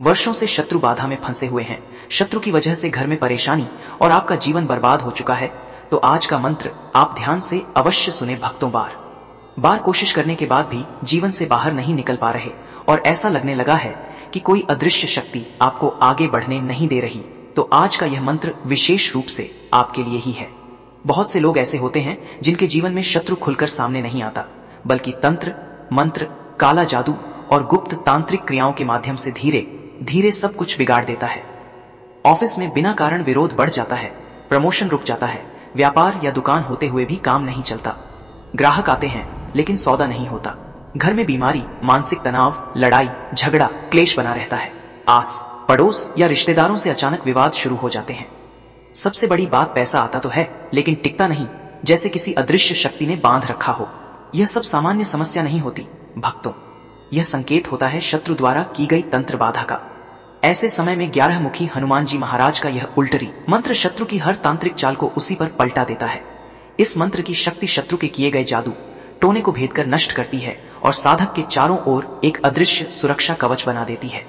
वर्षों से शत्रु बाधा में फंसे हुए हैं, शत्रु की वजह से घर में परेशानी और आपका जीवन बर्बाद हो चुका है, तो आज का मंत्र आप ध्यान से अवश्य सुने भक्तों। बार बार कोशिश करने के बाद भी जीवन से बाहर नहीं निकल पा रहे और ऐसा लगने लगा है कि कोई अदृश्य शक्ति आपको आगे बढ़ने नहीं दे रही, तो आज का यह मंत्र विशेष रूप से आपके लिए ही है। बहुत से लोग ऐसे होते हैं जिनके जीवन में शत्रु खुलकर सामने नहीं आता, बल्कि तंत्र, मंत्र, काला जादू और गुप्त तांत्रिक क्रियाओं के माध्यम से धीरे धीरे सब कुछ बिगाड़ देता है। ऑफिस में बिना कारण विरोध बढ़ जाता है, प्रमोशन रुक जाता है, व्यापार या दुकान होते हुए भी काम नहीं चलता, ग्राहक आते हैं लेकिन सौदा नहीं होता, घर में बीमारी, मानसिक तनाव, लड़ाई झगड़ा, क्लेश बना रहता है, आस पड़ोस या रिश्तेदारों से अचानक विवाद शुरू हो जाते हैं। सबसे बड़ी बात, पैसा आता तो है लेकिन टिकता नहीं, जैसे किसी अदृश्य शक्ति ने बांध रखा हो। यह सब सामान्य समस्या नहीं होती भक्तों, यह संकेत होता है शत्रु द्वारा की गई तंत्र बाधा का। ऐसे समय में 11 मुखी हनुमान जी महाराज का यह उल्टरी मंत्र शत्रु की हर तांत्रिक चाल को उसी पर पलटा देता है। इस मंत्र की शक्ति शत्रु के किए गए जादू टोने को भेदकर नष्ट करती है और साधक के चारों ओर एक अदृश्य सुरक्षा कवच बना देती है।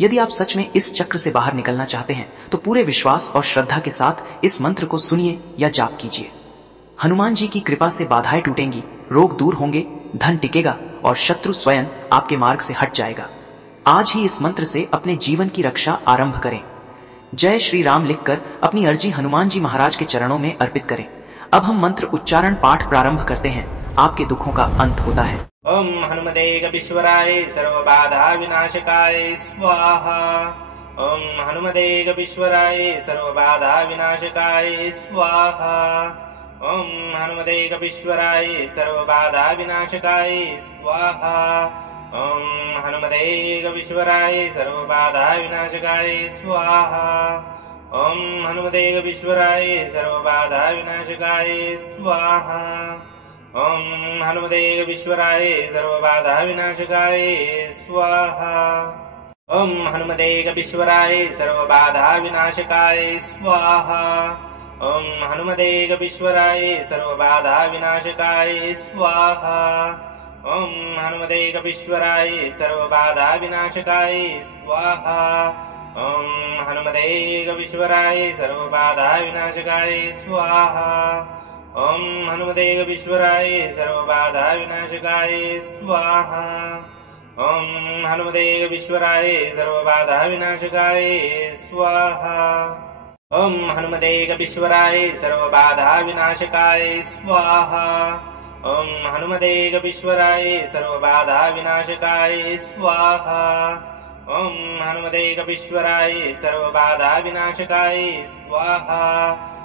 यदि आप सच में इस चक्र से बाहर निकलना चाहते हैं तो पूरे विश्वास और श्रद्धा के साथ इस मंत्र को सुनिए या जाप कीजिए। हनुमान जी की कृपा से बाधाएं टूटेंगी, रोग दूर होंगे, धन टिकेगा और शत्रु स्वयं आपके मार्ग से हट जाएगा। आज ही इस मंत्र से अपने जीवन की रक्षा आरंभ करें। जय श्री राम लिखकर अपनी अर्जी हनुमान जी महाराज के चरणों में अर्पित करें। अब हम मंत्र उच्चारण पाठ प्रारंभ करते हैं। आपके दुखों का अंत होता है। ओम हनुमते कपीश्वराय सर्वबाधा विनाशकाय स्वाहा। ओम हनुमते कपीश्वराय सर्वबाधा विनाशकाय स्वाहा। ओम हनुमते कपीश्वराय सर्वबाधा विनाशकाय स्वाहा। ओम हनुमते कपीश्वराय सर्वबाधा विनाशकाय स्वाहा। ओम हनुमते कपीश्वराय सर्वबाधा विनाशकाय स्वाहा। ओम हनुमते कपीश्वराय सर्वबाधा विनाशकाय स्वाहा। ओम हनुमते कपीश्वराय सर्वबाधा विनाशकाय स्वाहा। ओम हनुमते कपीश्वराय सर्वबाधा विनाशकाय स्वाहा। ओम हनुमते कपीश्वराय सर्वबाधा विनाशकाय स्वाहा। ओम हनुमते कपीश्वराय सर्वबाधा विनाशकाय स्वाहा। ओम हनुमते कपीश्वराय सर्वबाधा विनाशकाय स्वाहा। ओम हनुमते कपीश्वराय सर्वबाधा विनाशकाय स्वाहा। ओम हनुमते कपीश्वराय सर्वबाधा विनाशकाय स्वाहा। ओम हनुमते कपीश्वराय सर्वबाधा विनाशकाय स्वाहा। ओम हनुमते कपीश्वराय सर्वबाधा विनाशकाय स्वाहा।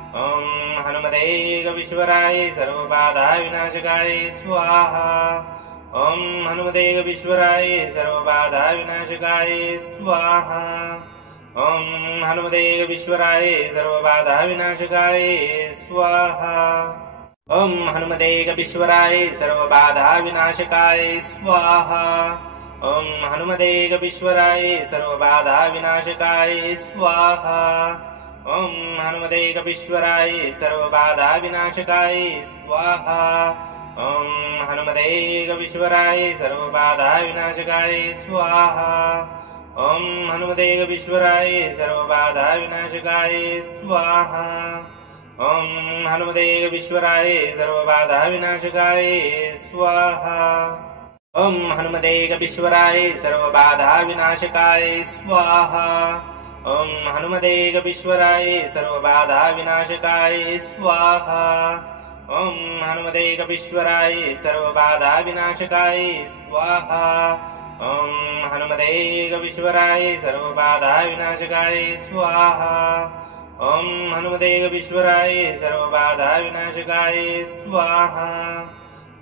ओम हनुमते कपीश्वराय सर्वबाधा विनाशकाय स्वाहा। ओम हनुमते कपीश्वराय सर्वबाधा विनाशकाय स्वाहा। ओम हनुमते कपीश्वराय सर्वबाधा विनाशकाय स्वाहा। ओम हनुमते कपीश्वराय सर्वबाधा विनाशकाय स्वाहा। ओम हनुमते कपीश्वराय सर्वबाधा विनाशकाय स्वाहा। ओम हनुमते कपीश्वराय सर्वबाधा विनाशकाय स्वाहा। ओम हनुमते कपीश्वराय सर्वबाधा विनाशकाय स्वाहा। ओम हनुमते कपीश्वराय सर्वबाधा विनाशकाय स्वाहा। ओम हनुमते कपीश्वराय सर्वबाधा विनाशकाय स्वाहा। ओम हनुमते कपीश्वराय सर्वबाधा विनाशकाय स्वाहा। ओम हनुमते कपीश्वराय सर्वबाधा विनाशकाय स्वाहा। ओम हनुमते कपीश्वराय सर्वबाधा विनाशकाय स्वाहा। ओम हनुमते कपीश्वराय सर्वबाधा विनाशकाय स्वाहा। ओम हनुमते कपीश्वराय सर्वबाधा विनाशकाय स्वाहा।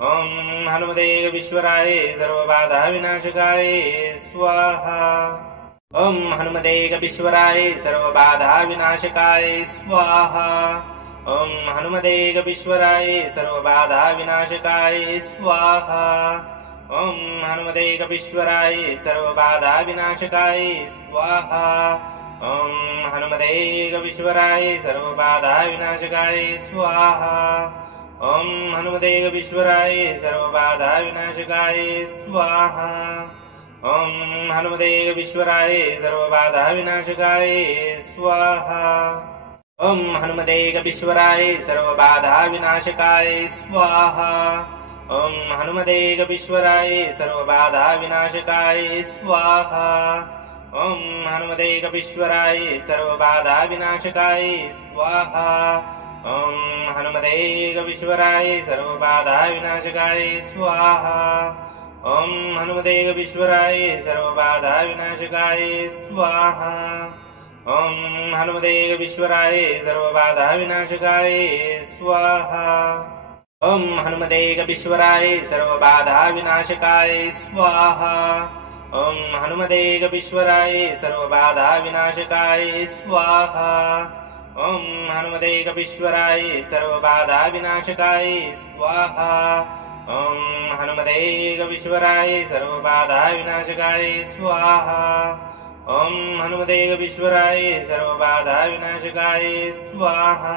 ओम हनुमते कपीश्वराय सर्वबाधा विनाशकाय स्वाहा। ओम हनुमते कपीश्वराय सर्वबाधा विनाशकाय स्वाहा। ओम हनुमते कपीश्वराय सर्वबाधा विनाशकाय स्वाहा। ओम हनुमते कपीश्वराय सर्वबाधा विनाशकाय स्वाहा। ओम हनुमते कपीश्वराय सर्वबाधा विनाशकाय स्वाहा। ओम हनुमते कपीश्वराय सर्वबाधा विनाशकाय स्वाहा। ॐ हनुमदेकपीश्वराय सर्वबाधाविनाशकाय स्वाहा। ॐ हनुमदेकपीश्वराय सर्वबाधाविनाशकाय स्वाहा। ॐ हनुमदेकपीश्वराय सर्वबाधाविनाशकाय स्वाहा। ॐ हनुमदेकपीश्वराय सर्वबाधाविनाशकाय स्वाहा। ॐ हनुमदेकपीश्वराय सर्वबाधाविनाशकाय स्वाहा। ॐ हनुमदेकपीश्वराय सर्वबाधाविनाशकाय स्वाहा। ॐ हनुमदेकपीश्वराय सर्वबाधाविनाशकाय स्वाहा। ॐ हनुमदेकपीश्वराय सर्वबाधाविनाशकाय स्वाहा। ॐ हनुमदेकपीश्वराय सर्वबाधाविनाशकाय स्वाहा। ॐ हनुमदेकपीश्वराय सर्वबाधाविनाशकाय स्वाहा। ॐ हनुमदेकपीश्वराय सर्वबाधाविनाशकाय स्वाहा। ॐ हनुमदेकपीश्वराय सर्वबाधाविनाशकाय स्वाहा।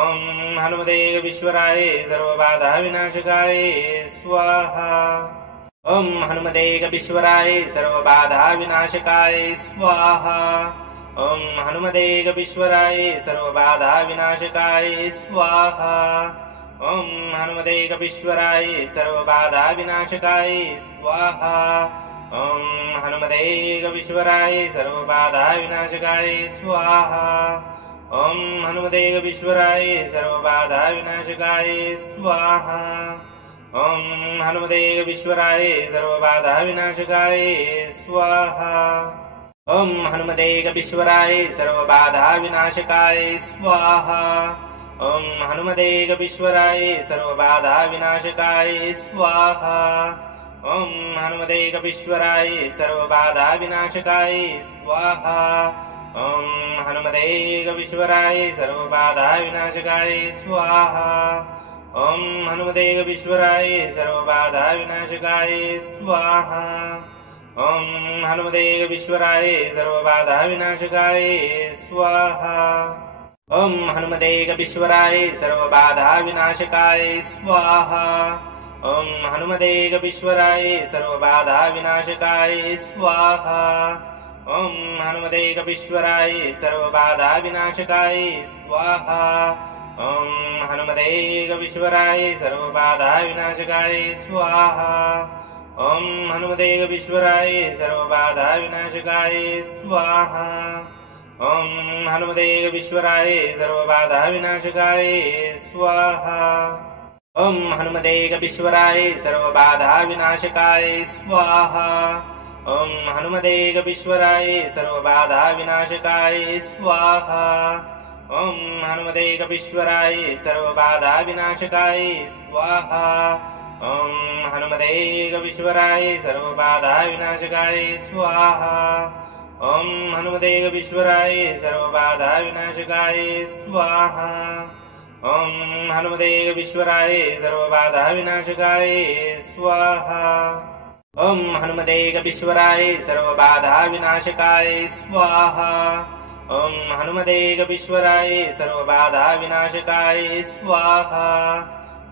ॐ हनुमदेकपीश्वराय सर्वबाधाविनाशकाय स्वाहा। ॐ हनुमदेकपीश्वराय सर्वबाधाविनाशकाय स्वाहा। ॐ हनुमदेकपीश्वराय सर्वबाधाविनाशकाय स्वाहा। ॐ हनुमदेकपीश्वराय सर्वबाधाविनाशकाय स्वाहा। ॐ हनुमदेकपीश्वराय सर्वबाधाविनाशकाय स्वाहा। ॐ हनुमदेकपीश्वराय सर्वबाधाविनाशकाय स्वाहा। ॐ हनुमदेकपीश्वराय सर्वबाधाविनाशकाय स्वाहा। ॐ हनुमदेकपीश्वराय सर्वबाधाविनाशकाय स्वाहा। ॐ हनुमदेकपीश्वराय सर्वबाधाविनाशकाय स्वाहा। ॐ हनुमदेकपीश्वराय सर्वबाधाविनाशकाय स्वाहा। ॐ हनुमदेकपीश्वराय सर्वबाधाविनाशकाय स्वाहा। ॐ हनुमदेकपीश्वराय सर्वबाधाविनाशकाय स्वाहा। ॐ हनुमदेकपीश्वराय सर्वबाधाविनाशकाय स्वाहा। ॐ हनुमदेकपीश्वराय सर्वबाधाविनाशकाय स्वाहा। ॐ हनुमदेकपीश्वराय सर्वबाधाविनाशकाय स्वाहा। ॐ हनुमदेकपीश्वराय सर्वबाधाविनाशकाय स्वाहा। ॐ हनुमदेकपीश्वराय सर्वबाधाविनाशकाय स्वाहा। ॐ हनुमदेकपीश्वराय सर्वबाधाविनाशकाय स्वाहा। ॐ हनुमदेकपीश्वराय सर्वबाधाविनाशकाय स्वाहा। ॐ हनुमदेकपीश्वराय सर्वबाधाविनाशकाय स्वाहा। ॐ हनुमदेकपीश्वराय सर्वबाधाविनाशकाय स्वाहा। ॐ हनुमदेकपीश्वराय सर्वबाधाविनाशकाय स्वाहा। ॐ हनुमदेकपीश्वराय सर्वबाधाविनाशकाय स्वाहा। ॐ हनुमदेकपीश्वराय सर्वबाधाविनाशकाय स्वाहा। ॐ हनुमदेकपीश्वराय सर्वबाधाविनाशकाय स्वाहा। ॐ हनुमदेकपीश्वराय सर्वबाधाविनाशकाय स्वाहा। ॐ हनुमदेकपीश्वराय सर्वबाधाविनाशकाय स्वाहा।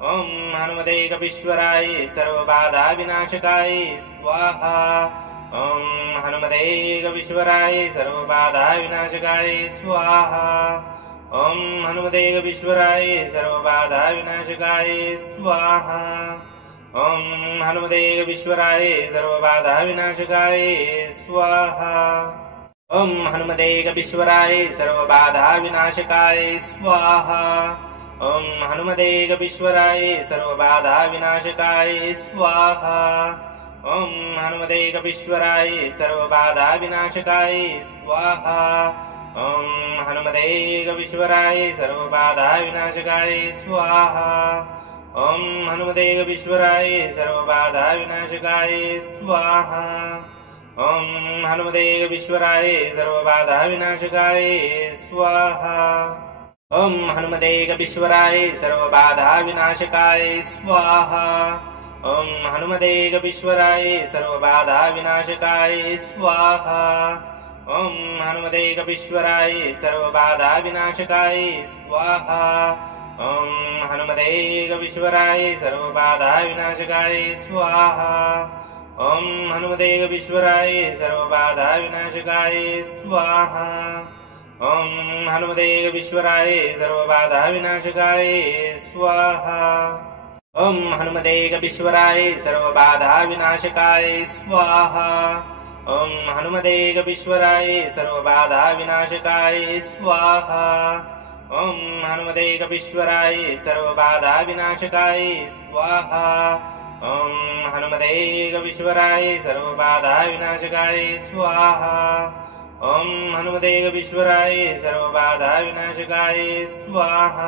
ॐ हनुमदेकपीश्वराय सर्वबाधाविनाशकाय स्वाहा। ॐ हनुमदेकपीश्वराय सर्वबाधाविनाशकाय स्वाहा। ॐ हनुमदेकपीश्वराय सर्वबाधाविनाशकाय स्वाहा। ॐ हनुमदेकपीश्वराय सर्वबाधाविनाशकाय स्वाहा। ॐ हनुमदेकपीश्वराय सर्वबाधाविनाशकाय स्वाहा। ॐ हनुमदेकपीश्वराय सर्वबाधाविनाशकाय स्वाहा। ॐ हनुमदेकपीश्वराय सर्वबाधाविनाशकाय स्वाहा। ॐ हनुमदेकपीश्वराय सर्वबाधाविनाशकाय स्वाहा। ॐ हनुमदेकपीश्वराय सर्वबाधाविनाशकाय स्वाहा। ॐ हनुमदेकपीश्वराय सर्वबाधाविनाशकाय स्वाहा। ॐ हनुमदेकपीश्वराय सर्वबाधाविनाशकाय स्वाहा। ॐ हनुमदेकपीश्वराय सर्वबाधाविनाशकाय स्वाहा। ॐ हनुमदेकपीश्वराय सर्वबाधाविनाशकाय स्वाहा। ॐ हनुमदेकपीश्वराय सर्वबाधाविनाशकाय स्वाहा। ॐ हनुमते कपीश्वराय सर्वबाधा विनाशकाय स्वाहा। ॐ हनुमते कपीश्वराय सर्वबाधा विनाशकाय स्वाहा। ॐ हनुमते कपीश्वराय सर्वबाधा विनाशकाय स्वाहा। ॐ हनुमते कपीश्वराय सर्वबाधा विनाशकाय स्वाहा। ॐ हनुमते कपीश्वराय सर्वबाधा विनाशकाय स्वाहा। ॐ हनुमते कपीश्वराय सर्वबाधा विनाशकाय स्वाहा। ॐ हनुमते कपीश्वराय सर्वबाधा विनाशकाय स्वाहा।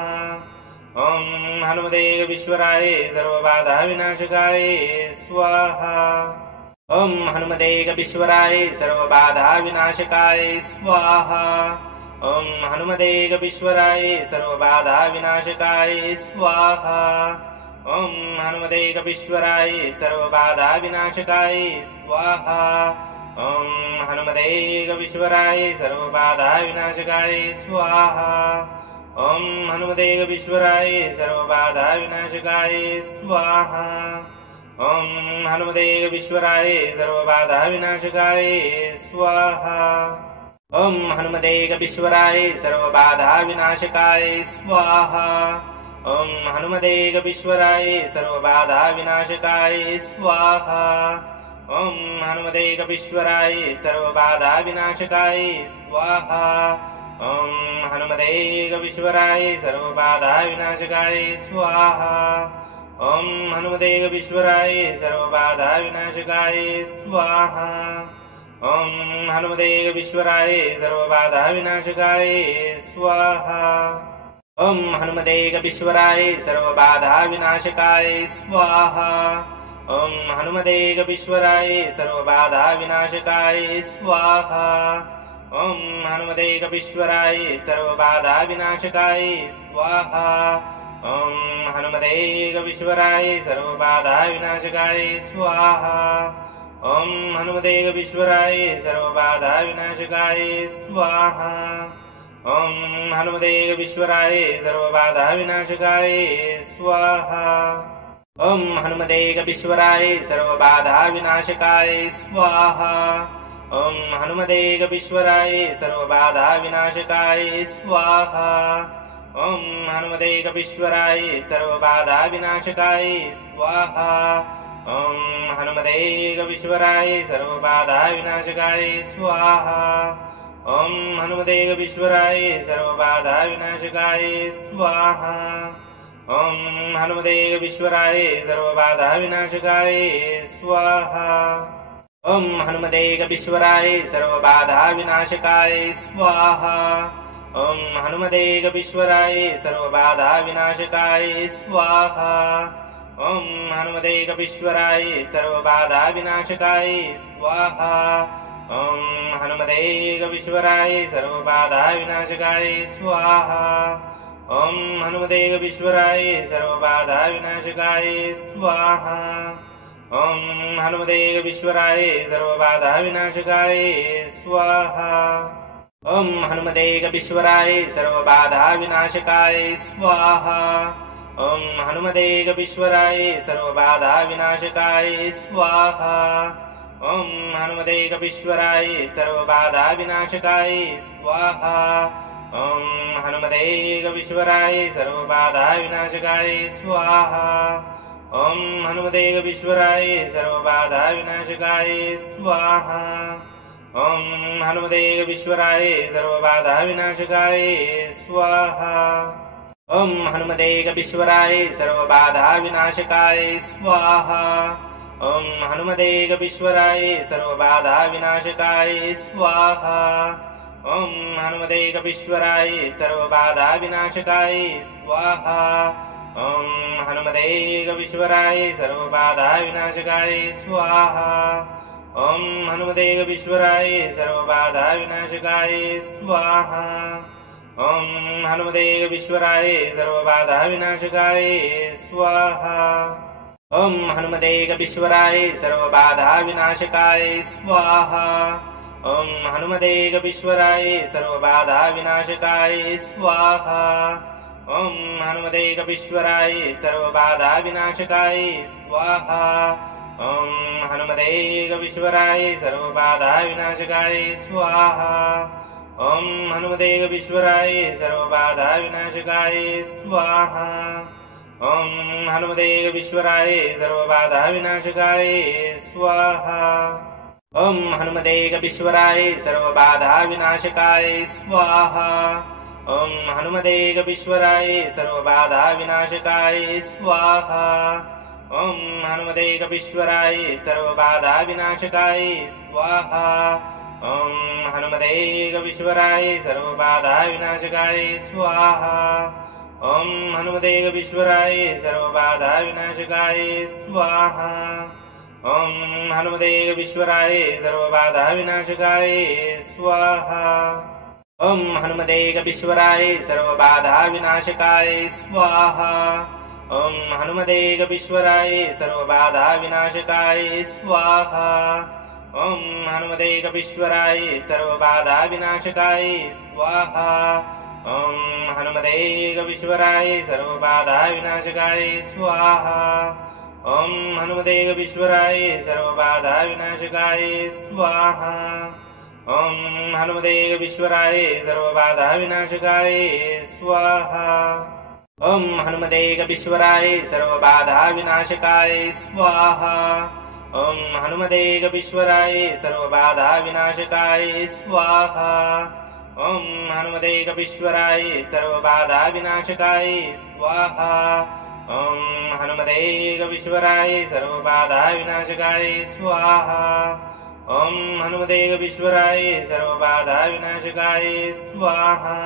ॐ हनुमते कपीश्वराय सर्वबाधा विनाशकाय स्वाहा। ॐ हनुमते कपीश्वराय सर्वबाधा विनाशकाय स्वाहा। ॐ हनुमते कपीश्वराय सर्वबाधा विनाशकाय स्वाहा। ॐ हनुमते कपीश्वराय सर्वबाधा विनाशकाय स्वाहा। ॐ हनुमते कपीश्वराय सर्वबाधा विनाशकाय स्वाहा। ॐ हनुमते कपीश्वराय सर्वबाधा विनाशकाय स्वाहा। ॐ हनुमते कपीश्वराय सर्वबाधा विनाशकाय स्वाहा। ॐ हनुमते कपीश्वराय सर्वबाधा विनाशकाय स्वाहा। ॐ हनुमते कपीश्वराय सर्वबाधा विनाशकाय स्वाहा। ॐ हनुमते कपीश्वराय सर्वबाधा विनाशकाय स्वाहा। ॐ हनुमते कपीश्वराय सर्वबाधा विनाशकाय स्वाहा। ॐ हनुमते कपीश्वराय सर्वबाधा विनाशकाय स्वाहा। ॐ हनुमते कपीश्वराय सर्वबाधा विनाशकाय स्वाहा। ॐ हनुमते कपीश्वराय सर्वबाधा विनाशकाय स्वाहा। ॐ हनुमते कपीश्वराय सर्वबाधा विनाशकाय स्वाहा। ॐ हनुमते कपीश्वराय सर्वबाधा विनाशकाय स्वाहा। ॐ हनुमते कपीश्वराय सर्वबाधा विनाशकाय स्वाहा। ॐ हनुमते कपीश्वराय सर्वबाधा विनाशकाय स्वाहा। ॐ हनुमते कपीश्वराय सर्वबाधा विनाशकाय स्वाहा। ॐ हनुमते कपीश्वराय सर्वबाधा विनाशकाय स्वाहा। ॐ हनुमते कपीश्वराय सर्वबाधा विनाशकाय स्वाहा। ॐ हनुमते कपीश्वराय सर्वबाधा विनाशकाय स्वाहा। ॐ हनुमते कपीश्वराय सर्वबाधा विनाशकाय स्वाहा। ॐ हनुमते कपीश्वराय सर्वबाधा विनाशकाय स्वाहा। ॐ हनुमते कपीश्वराय सर्वबाधा विनाशकाय स्वाहा। ॐ हनुमते कपीश्वराय सर्वबाधा विनाशकाय स्वाहा। ॐ हनुमते कपीश्वराय सर्वबाधा विनाशकाय स्वाहा। ॐ हनुमते कपीश्वराय सर्वबाधा विनाशकाय स्वाहा। ॐ हनुमते कपीश्वराय सर्वबाधा विनाशकाय स्वाहा। ॐ हनुमते कपीश्वराय सर्वबाधा विनाशकाय स्वाहा। ॐ हनुमते कपीश्वराय सर्वबाधा विनाशकाय स्वाहा। ॐ हनुमते कपीश्वराय सर्वबाधा विनाशकाय स्वाहा। ॐ हनुमते कपीश्वराय सर्वबाधा विनाशकाय स्वाहा। ॐ हनुमते कपीश्वराय सर्वबाधा विनाशकाय स्वाहा। ॐ हनुमते कपीश्वराय सर्वबाधा विनाशकाय स्वाहा। ॐ हनुमते कपीश्वराय सर्वबाधा विनाशकाय स्वाहा। ॐ हनुमते कपीश्वराय सर्वबाधा विनाशकाय स्वाहा। ॐ हनुमते कपीश्वराय सर्वबाधा विनाशकाय स्वाहा। ॐ हनुमते कपीश्वराय सर्वबाधा विनाशकाय स्वाहा। ॐ हनुमते कपीश्वराय सर्वबाधा विनाशकाय स्वाहा। ॐ हनुमते कपीश्वराय सर्वबाधा विनाशकाय स्वाहा। ॐ हनुमते कपीश्वराय सर्वबाधा विनाशकाय स्वाहा। ॐ हनुमते कपीश्वराय सर्वबाधा विनाशकाय स्वाहा। ॐ हनुमते कपीश्वराय सर्वबाधा विनाशकाय स्वाहा। ॐ हनुमते कपीश्वराय सर्वबाधा विनाशकाय स्वाहा। ॐ हनुमते कपीश्वराय सर्वबाधा विनाशकाय स्वाहा। ॐ हनुमतेकविश्वराय सर्वबाधाविनाशकाय स्वाहा। ॐ हनुमतेकविश्वराय सर्वबाधाविनाशकाय स्वाहा। ॐ हनुमतेकविश्वराय सर्वबाधाविनाशकाय स्वाहा। ॐ हनुमतेकविश्वराय सर्वबाधाविनाशकाय स्वाहा। ॐ हनुमतेकविश्वराय सर्वबाधाविनाशकाय स्वाहा। ॐ हनुमतेकविश्वराय सर्वबाधाविनाशकाय स्वाहा। ॐ हनुमतेकविश्वराय सर्वबाधाविनाशकाय स्वाहा। ॐ हनुमतेकविश्वराय सर्वबाधाविनाशकाय स्वाहा। ॐ हनुमतेकविश्वराय सर्वबाधाविनाशकाय स्वाहा। ॐ हनुमतेकविश्वराय सर्वबाधाविनाशकाय स्वाहा। ॐ हनुमतेकविश्वराय सर्वबाधाविनाशकाय स्वाहा। ॐ हनुमतेकविश्वराय सर्वबाधाविनाशकाय स्वाहा। ॐ हनुमतेकविश्वराय सर्वबाधाविनाशकाय स्वाहा। ॐ हनुमतेकविश्वराय सर्वबाधाविनाशकाय स्वाहा। ॐ हनुमतेकविश्वराय सर्वबाधाविनाशकाय स्वाहा। ॐ हनुमतेकविश्वराय सर्वबाधाविनाशकाय स्वाहा। ॐ हनुमतेकविश्वराय सर्वबाधाविनाशकाय स्वाहा। ॐ हनुमतेकविश्वराय सर्वबाधाविनाशकाय स्वाहा। ॐ हनुमतेकविश्वराय सर्वबाधाविनाशकाय स्वाहा। ॐ हनुमतेकविश्वराय सर्वबाधाविनाशकाय स्वाहा।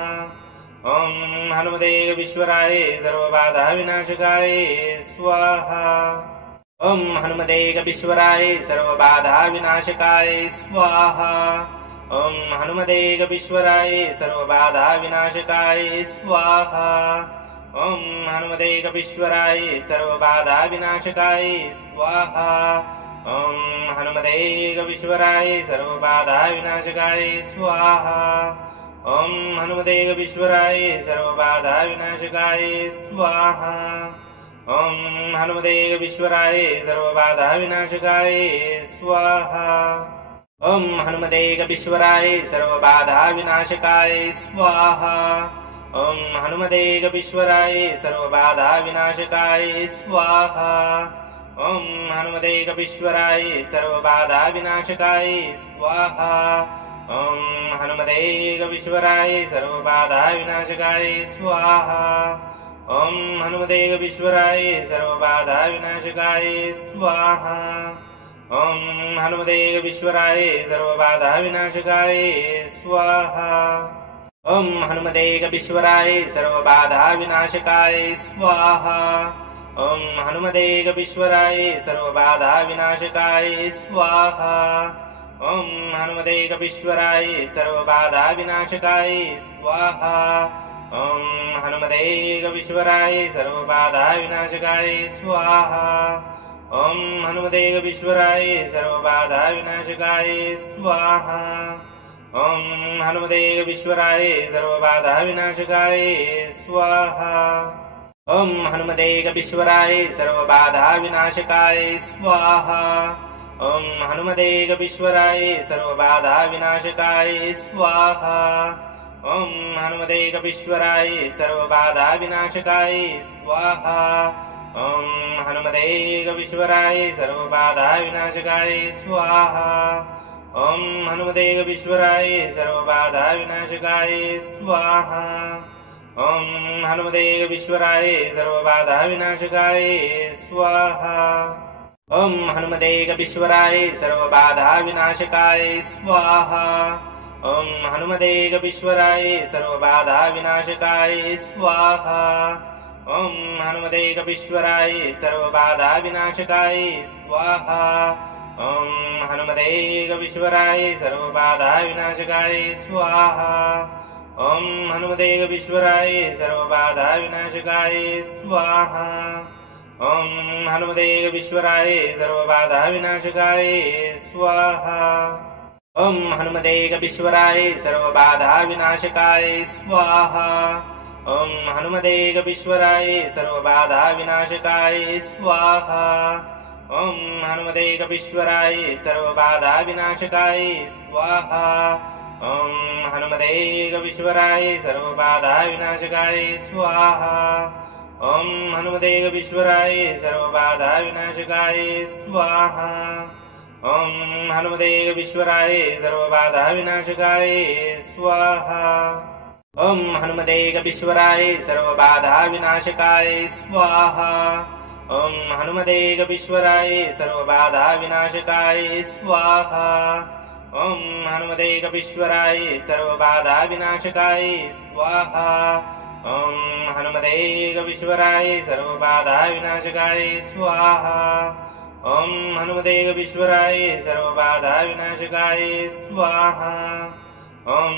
ॐ हनुमतेकविश्वराय सर्वबाधाविनाशकाय स्वाहा। ॐ हनुमतेकविश्वराय सर्वबाधाविनाशकाय स्वाहा। ॐ हनुमतेकविश्वराय सर्वबाधाविनाशकाय स्वाहा। ॐ हनुमतेकविश्वराय सर्वबाधाविनाशकाय स्वाहा। ॐ हनुमतेकविश्वराय सर्वबाधाविनाशकाय स्वाहा। ॐ हनुमतेकविश्वराय सर्वबाधाविनाशकाय स्वाहा। ॐ हनुमतेकविश्वराय सर्वबाधाविनाशकाय स्वाहा। ॐ हनुमतेकविश्वराय सर्वबाधाविनाशकाय स्वाहा। ॐ हनुमतेकविश्वराय सर्वबाधाविनाशकाय स्वाहा। ॐ हनुमतेकविश्वराय सर्वबाधाविनाशकाय स्वाहा। ॐ हनुमतेकविश्वराय सर्वबाधाविनाशकाय स्वाहा। ॐ हनुमतेकविश्वराय सर्वबाधाविनाशकाय स्वाहा। ॐ हनुमतेकविश्वराय सर्वबाधाविनाशकाय स्वाहा। ॐ हनुमतेकविश्वराय सर्वबाधाविनाशकाय स्वाहा। ॐ हनुमतेकविश्वराय सर्वबाधाविनाशकाय स्वाहा। ॐ हनुमतेकविश्वराय सर्वबाधाविनाशकाय स्वाहा। ॐ हनुमतेकविश्वराय सर्वबाधाविनाशकाय स्वाहा। ॐ हनुमतेकविश्वराय सर्वबाधाविनाशकाय स्वाहा। ॐ हनुमतेकविश्वराय सर्वबाधाविनाशकाय स्वाहा। ॐ हनुमतेकविश्वराय सर्वबाधाविनाशकाय स्वाहा। ॐ हनुमतेकविश्वराय सर्वबाधाविनाशकाय स्वाहा। ॐ हनुमतेकविश्वराय सर्वबाधाविनाशकाय स्वाहा। ॐ हनुमतेकविश्वराय सर्वबाधाविनाशकाय स्वाहा। ॐ हनुमतेकविश्वराय सर्वबाधाविनाशकाय स्वाहा। ॐ हनुमतेकविश्वराय सर्वबाधाविनाशकाय स्वाहा। ॐ हनुमतेकविश्वराय सर्वबाधाविनाशकाय स्वाहा। ॐ हनुमतेकविश्वराय सर्वबाधाविनाशकाय स्वाहा। ॐ हनुमतेकविश्वराय सर्वबाधाविनाशकाय स्वाहा। ॐ हनुमतेकविश्वराय सर्वबाधाविनाशकाय स्वाहा। ॐ हनुमतेकविश्वराय सर्वबाधाविनाशकाय स्वाहा। ॐ हनुमतेकविश्वराय सर्वबाधाविनाशकाय स्वाहा। ॐ हनुमतेकविश्वराय सर्वबाधाविनाशकाय स्वाहा। ॐ हनुमतेकविश्वराय सर्वबाधाविनाशकाय स्वाहा। ॐ हनुमते कपीश्वराय सर्वबाधा विनाशकाय स्वाहा ॐ हनुमते कपीश्वराय सर्वबाधा विनाशकाय स्वाहा ॐ हनुमते कपीश्वराय सर्वबाधा विनाशकाय स्वाहा ॐ हनुमते कपीश्वराय सर्वबाधा विनाशकाय स्वाहा ॐ हनुमते कपीश्वराय सर्वबाधा विनाशकाय स्वाहा ॐ हनुमते कपीश्वराय सर्वबाधा विनाशकाय स्वाहा ॐ हनुमते कपीश्वराय सर्वबाधा विनाशकाय स्वाहा ॐ हनुमते कपीश्वराय सर्वबाधा विनाशकाय स्वाहा ॐ हनुमते कपीश्वराय सर्वबाधा विनाशकाय स्वाहा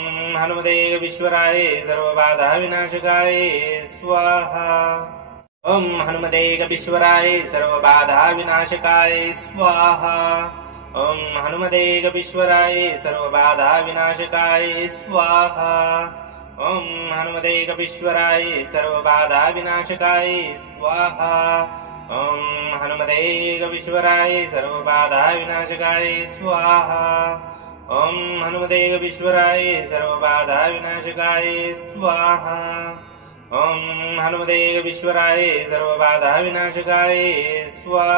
ॐ हनुमते कपीश्वराय सर्वबाधा विनाशकाय स्वाहा ॐ हनुमते कपीश्वराय सर्वबाधा विनाशकाय स्वाहा ॐ हनुमते कपीश्वराय सर्वबाधा विनाशकाय स्वाहा ॐ हनुमते कपीश्वराय सर्वबाधा विनाशकाय स्वाहा ॐ हनुमते कपीश्वराय सर्वबाधा विनाशकाय स्वाहा ॐ हनुमते कपीश्वराय सर्वबाधा विनाशकाय स्वाहा ॐ हनुमते कपीश्वराय सर्वबाधा विनाशकाय स्वाहा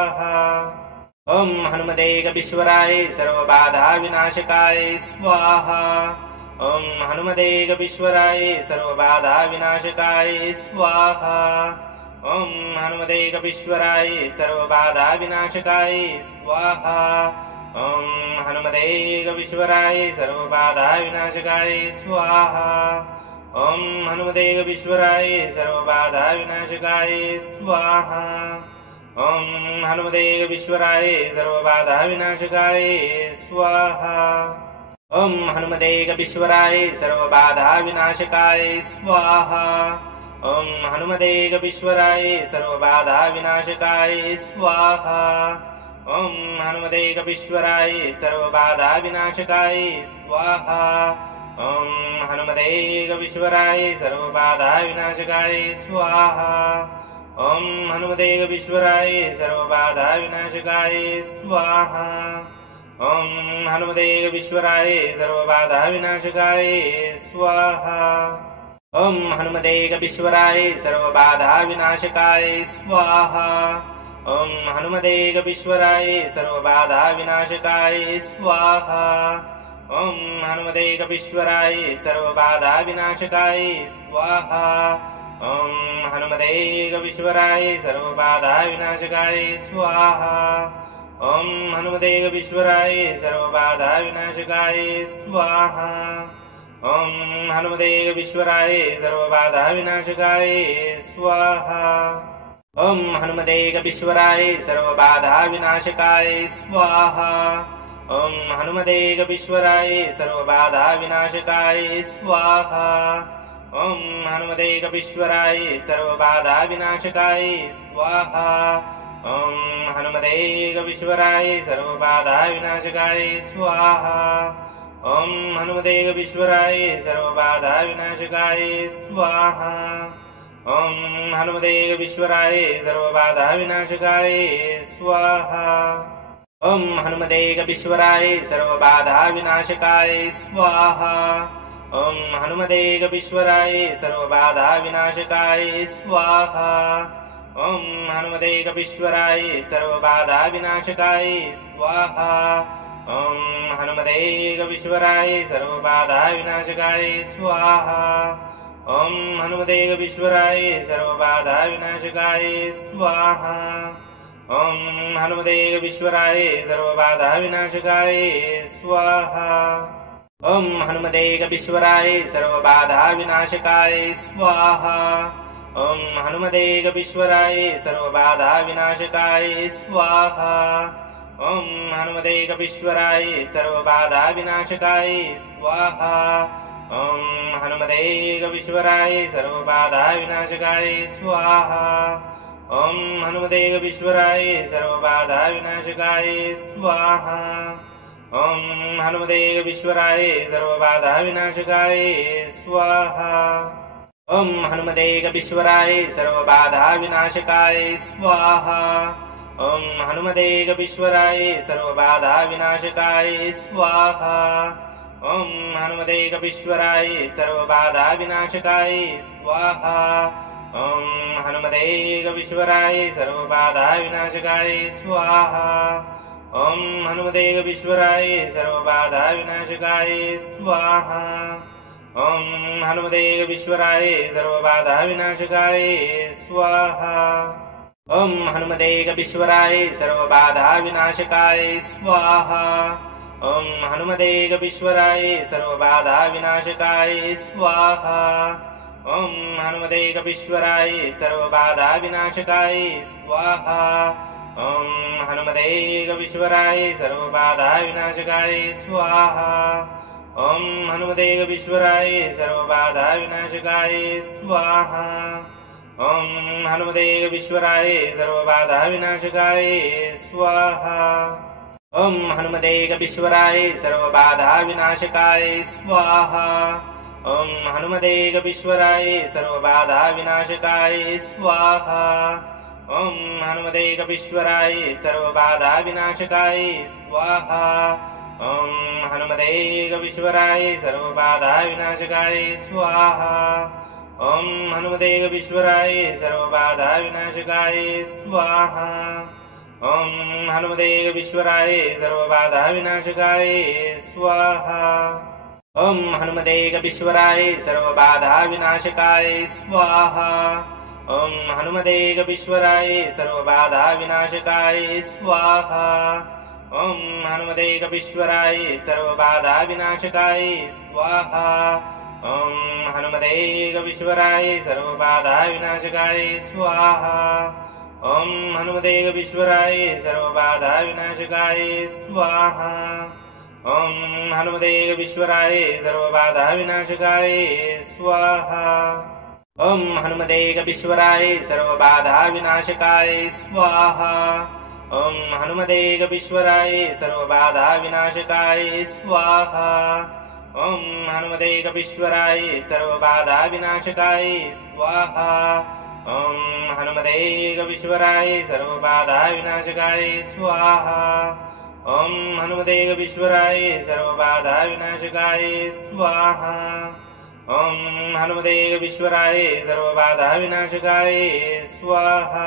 ॐ हनुमते कपीश्वराय सर्वबाधा विनाशकाय स्वाहा ॐ हनुमते कपीश्वराय सर्वबाधा विनाशकाय स्वाहा ॐ हनुमते कपीश्वराय सर्वबाधा विनाशकाय स्वाहा ॐ हनुमते कपीश्वराय सर्वबाधा विनाशकाय स्वाहा ॐ हनुमते कपीश्वराय सर्वबाधा विनाशकाय स्वाहा ॐ हनुमते कपीश्वराय सर्वबाधा विनाशकाय स्वाहा ॐ हनुमते कपीश्वराय सर्वबाधा विनाशकाय स्वाहा ॐ हनुमते कपीश्वराय सर्वबाधा विनाशकाय स्वाहा ॐ हनुमते कपीश्वराय सर्वबाधा विनाशकाय स्वाहा ॐ हनुमते कपीश्वराय सर्वबाधा विनाशकाय स्वाहा ॐ हनुमते कपीश्वराय सर्वबाधा विनाशकाय स्वाहा ॐ हनुमते कपीश्वराय सर्वबाधा विनाशकाय स्वाहा ॐ हनुमते कपीश्वराय सर्वबाधा विनाशकाय स्वाहा ॐ हनुमते कपीश्वराय सर्वबाधा विनाशकाय स्वाहा ॐ हनुमते कपीश्वराय सर्वबाधा विनाशकाय स्वाहा ॐ हनुमते कपीश्वराय सर्वबाधा विनाशकाय स्वाहा ॐ हनुमते कपीश्वराय सर्वबाधा विनाशकाय स्वाहा ॐ हनुमते कपीश्वराय सर्वबाधा विनाशकाय स्वाहा ॐ हनुमते कपीश्वराय सर्वबाधा विनाशकाय स्वाहा ॐ हनुमते कपीश्वराय सर्वबाधा विनाशकाय स्वाहा ॐ हनुमते कपीश्वराय सर्वबाधा विनाशकाय स्वाहा ॐ हनुमते कपीश्वराय सर्वबाधा विनाशकाय स्वाहा ॐ हनुमते कपीश्वराय सर्वबाधा विनाशकाय स्वाहा ॐ हनुमते कपीश्वराय सर्वबाधा विनाशकाय स्वाहा ॐ हनुमते कपीश्वराय सर्वबाधा विनाशकाय स्वाहा ॐ हनुमते कपीश्वराय सर्वबाधा विनाशकाय स्वाहा ॐ हनुमते कपीश्वराय सर्वबाधा विनाशकाय स्वाहा ॐ हनुमते कपीश्वराय सर्वबाधा विनाशकाय स्वाहा ॐ हनुमते कपीश्वराय सर्वबाधा विनाशकाय स्वाहा ॐ हनुमते कपीश्वराय सर्वबाधा विनाशकाय स्वाहा ॐ हनुमते कपीश्वराय सर्वबाधा विनाशकाय स्वाहा ॐ हनुमते कपीश्वराय सर्वबाधा विनाशकाय स्वाहा ॐ हनुमते कपीश्वराय सर्वबाधा विनाशकाय स्वाहा ॐ हनुमते कपीश्वराय सर्वबाधा विनाशकाय स्वाहा ॐ हनुमते कपीश्वराय सर्वबाधा विनाशकाय स्वाहा ॐ हनुमते कपीश्वराय सर्वबाधा विनाशकाय स्वाहा ॐ हनुमते कपीश्वराय सर्वबाधा विनाशकाय स्वाहा ॐ हनुमतेकपीश्वराय सर्वबाधाविनाशकाय स्वाहा ॐ हनुमतेकपीश्वराय सर्वबाधाविनाशकाय स्वाहा ॐ हनुमतेकपीश्वराय सर्वबाधाविनाशकाय स्वाहा ॐ हनुमतेकपीश्वराय सर्वबाधाविनाशकाय स्वाहा ॐ हनुमतेकपीश्वराय सर्वबाधाविनाशकाय स्वाहा ॐ हनुमतेकपीश्वराय सर्वबाधाविनाशकाय स्वाहा ॐ हनुमतेकपीश्वराय सर्वबाधाविनाशकाय स्वाहा ॐ हनुमतेकपीश्वराय सर्वबाधाविनाशकाय स्वाहा ॐ हनुमतेकपीश्वराय सर्वबाधाविनाशकाय स्वाहा ॐ हनुमतेकपीश्वराय सर्वबाधाविनाशकाय स्वाहा ॐ हनुमतेकपीश्वराय सर्वबाधाविनाशकाय स्वाहा ॐ हनुमतेकपीश्वराय सर्वबाधाविनाशकाय स्वाहा ॐ हनुमतेकपीश्वराय सर्वबाधाविनाशकाय स्वाहा ॐ हनुमतेकपीश्वराय सर्वबाधाविनाशकाय स्वाहा ॐ हनुमतेकपीश्वराय सर्वबाधाविनाशकाय स्वाहा ॐ हनुमतेकपीश्वराय सर्वबाधाविनाशकाय स्वाहा ॐ हनुमतेकपीश्वराय सर्वबाधाविनाशकाय स्वाहा ॐ हनुमतेकपीश्वराय सर्वबाधाविनाशकाय स्वाहा ॐ हनुमतेकपीश्वराय सर्वबाधाविनाशकाय स्वाहा ॐ हनुमतेकपीश्वराय सर्वबाधाविनाशकाय स्वाहा ॐ हनुमतेकपीश्वराय सर्वबाधाविनाशकाय स्वाहा ॐ हनुमतेकपीश्वराय सर्वबाधाविनाशकाय स्वाहा ॐ हनुमतेकपीश्वराय सर्वबाधाविनाशकाय स्वाहा ॐ हनुमतेकपीश्वराय सर्वबाधाविनाशकाय स्वाहा ॐ हनुमतेकपीश्वराय सर्वबाधाविनाशकाय स्वाहा ॐ हनुमतेकपीश्वराय सर्वबाधाविनाशकाय स्वाहा ॐ हनुमतेकपीश्वराय सर्वबाधाविनाशकाय स्वाहा ॐ हनुमतेकपीश्वराय सर्वबाधाविनाशकाय स्वाहा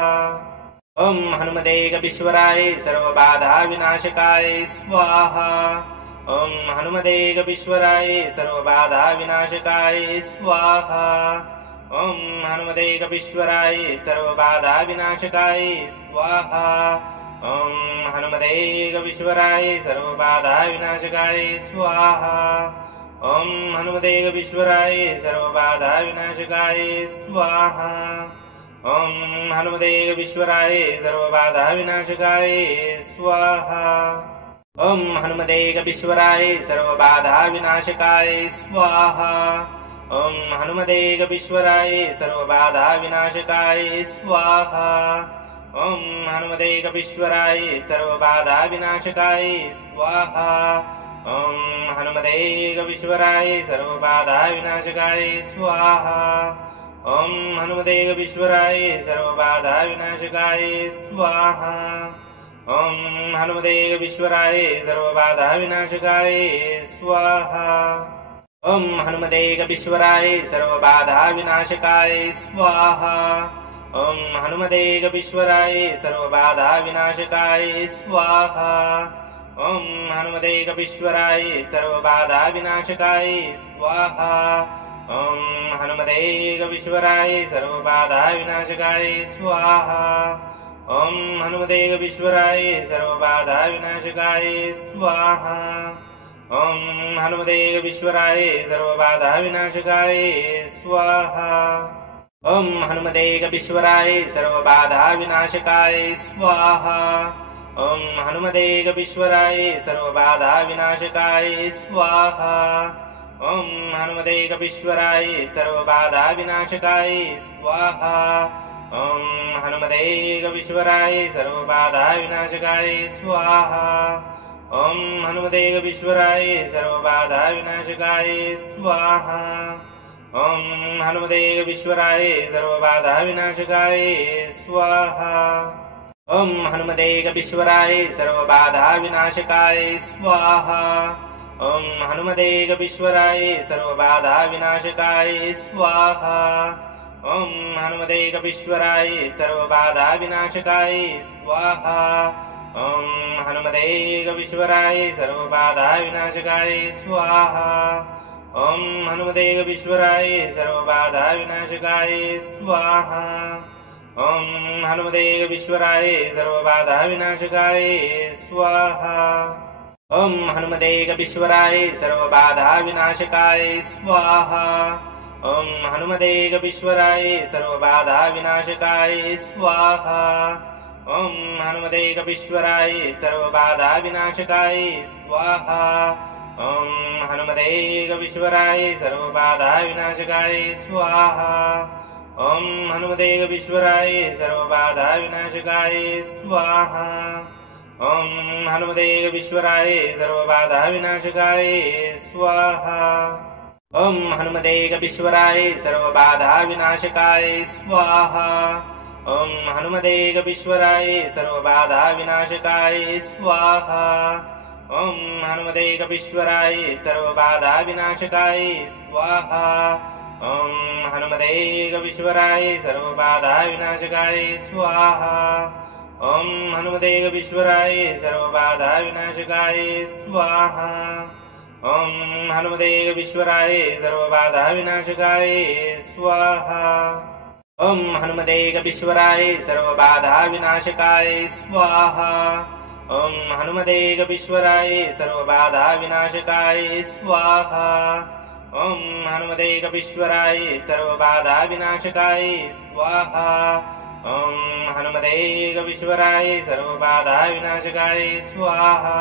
ॐ हनुमतेकपीश्वराय सर्वबाधाविनाशकाय स्वाहा ॐ हनुमतेकपीश्वराय सर्वबाधाविनाशकाय स्वाहा ॐ हनुमतेकपीश्वराय सर्वबाधाविनाशकाय स्वाहा ॐ हनुमतेकपीश्वराय सर्वबाधाविनाशकाय स्वाहा ॐ हनुमतेकपीश्वराय सर्वबाधाविनाशकाय स्वाहा ॐ हनुमतेकपीश्वराय सर्वबाधाविनाशकाय स्वाहा ॐ हनुमतेकपीश्वराय सर्वबाधाविनाशकाय स्वाहा ॐ हनुमतेकपीश्वराय सर्वबाधाविनाशकाय स्वाहा ॐ हनुमतेकपीश्वराय सर्वबाधाविनाशकाय स्वाहा ॐ हनुमतेकपीश्वराय सर्वबाधाविनाशकाय स्वाहा ॐ हनुमतेकपीश्वराय सर्वबाधाविनाशकाय स्वाहा ॐ हनुमतेकपीश्वराय सर्वबाधाविनाशकाय स्वाहा ॐ हनुमतेकपीश्वराय सर्वबाधाविनाशकाय स्वाहा ॐ हनुमतेकपीश्वराय सर्वबाधाविनाशकाय स्वाहा ॐ हनुमतेकपीश्वराय सर्वबाधाविनाशकाय स्वाहा ॐ हनुमतेकपीश्वराय सर्वबाधाविनाशकाय स्वाहा ॐ हनुमतेकपीश्वराय सर्वबाधाविनाशकाय स्वाहा ॐ हनुमतेकपीश्वराय सर्वबाधाविनाशकाय स्वाहा ॐ हनुमतेकपीश्वराय सर्वबाधाविनाशकाय स्वाहा ॐ हनुमतेकपीश्वराय सर्वबाधाविनाशकाय स्वाहा ॐ हनुमतेकपीश्वराय सर्वबाधाविनाशकाय स्वाहा ॐ हनुमतेकपीश्वराय सर्वबाधाविनाशकाय स्वाहा ॐ हनुमतेकपीश्वराय सर्वबाधाविनाशकाय स्वाहा ॐ हनुमतेकपीश्वराय सर्वबाधाविनाशकाय स्वाहा ॐ हनुमतेकपीश्वराय सर्वबाधाविनाशकाय स्वाहा ॐ हनुमदेकपीश्वराय सर्वबाधा विनाशकाय स्वाहा। ॐ हनुमदेकपीश्वराय सर्वबाधा विनाशकाय स्वाहा। ॐ हनुमदेकपीश्वराय सर्वबाधा विनाशकाय स्वाहा। ॐ हनुमदेकपीश्वराय सर्वबाधा विनाशकाय स्वाहा। ॐ हनुमदेकपीश्वराय सर्वबाधा विनाशकाय स्वाहा। ॐ हनुमदेकपीश्वराय सर्वबाधा विनाशकाय स्वाहा। ॐ हनुमदेकपीश्वराय सर्वबाधा विनाशकाय स्वाहा। ॐ हनुमदेकपीश्वराय सर्वबाधा विनाशकाय स्वाहा। ॐ हनुमदेकपीश्वराय सर्वबाधा विनाशकाय स्वाहा। ॐ हनुमदेकपीश्वराय सर्वबाधा विनाशकाय स्वाहा। ॐ हनुमदेकपीश्वराय सर्वबाधा विनाशकाय स्वाहा। ॐ हनुमदेकपीश्वराय सर्वबाधा विनाशकाय स्वाहा। ॐ हनुमदेकपीश्वराय सर्वबाधा विनाशकाय स्वाहा। ॐ हनुमदेकपीश्वराय सर्वबाधा विनाशकाय स्वाहा। ॐ हनुमदेकपीश्वराय सर्वबाधा विनाशकाय स्वाहा। ॐ हनुमदेकपीश्वराय सर्वबाधा विनाशकाय स्वाहा। ॐ हनुमदेकपीश्वराय सर्वबाधा विनाशकाय स्वाहा। ॐ हनुमदेकपीश्वराय सर्वबाधा विनाशकाय स्वाहा। ॐ हनुमदेकपीश्वराय सर्वबाधा विनाशकाय स्वाहा। ॐ हनुमदेकपीश्वराय सर्वबाधा विनाशकाय स्वाहा। ॐ हनुमदेकपीश्वराय सर्वबाधा विनाशकाय स्वाहा। ॐ हनुमदेकपीश्वराय सर्वबाधा विनाशकाय स्वाहा।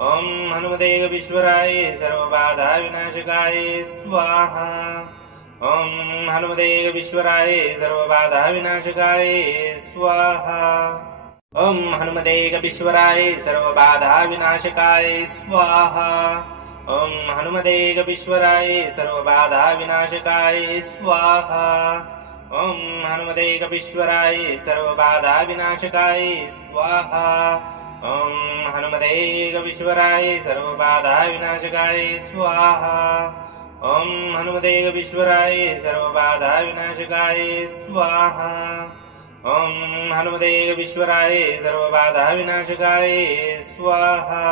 ॐ हनुमदेकपीश्वराय सर्वबाधा विनाशकाय स्वाहा। ॐ हनुमदेकपीश्वराय सर्वबाधा विनाशकाय स्वाहा। ॐ हनुमदेकपीश्वराय सर्वबाधा विनाशकाय स्वाहा। ॐ हनुमदेकपीश्वराय सर्वबाधा विनाशकाय स्वाहा। ॐ हनुमदेकपीश्वराय सर्वबाधा विनाशकाय स्वाहा। ॐ हनुमदेकपीश्वराय सर्वबाधा विनाशकाय स्वाहा। ॐ हनुमदेकपीश्वराय सर्वबाधा विनाशकाय स्वाहा। ॐ हनुमदेकपीश्वराय सर्वबाधा विनाशकाय स्वाहा।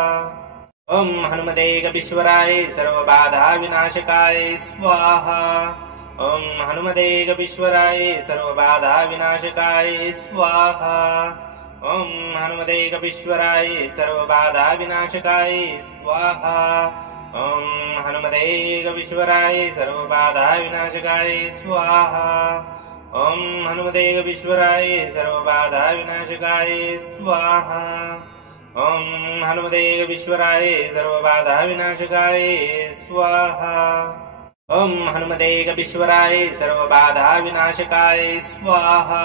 ॐ हनुमदेकपीश्वराय सर्वबाधा विनाशकाय स्वाहा। ॐ हनुमदेकपीश्वराय सर्वबाधा विनाशकाय स्वाहा। ॐ हनुमदेकपीश्वराय सर्वबाधा विनाशकाय स्वाहा। ॐ हनुमदेकपीश्वराय सर्वबाधा विनाशकाय स्वाहा। ॐ हनुमदेकपीश्वराय सर्वबाधा विनाशकाय स्वाहा। ॐ हनुमदेकपीश्वराय सर्वबाधा विनाशकाय स्वाहा। ॐ हनुमदेकपीश्वराय सर्वबाधा विनाशकाय स्वाहा।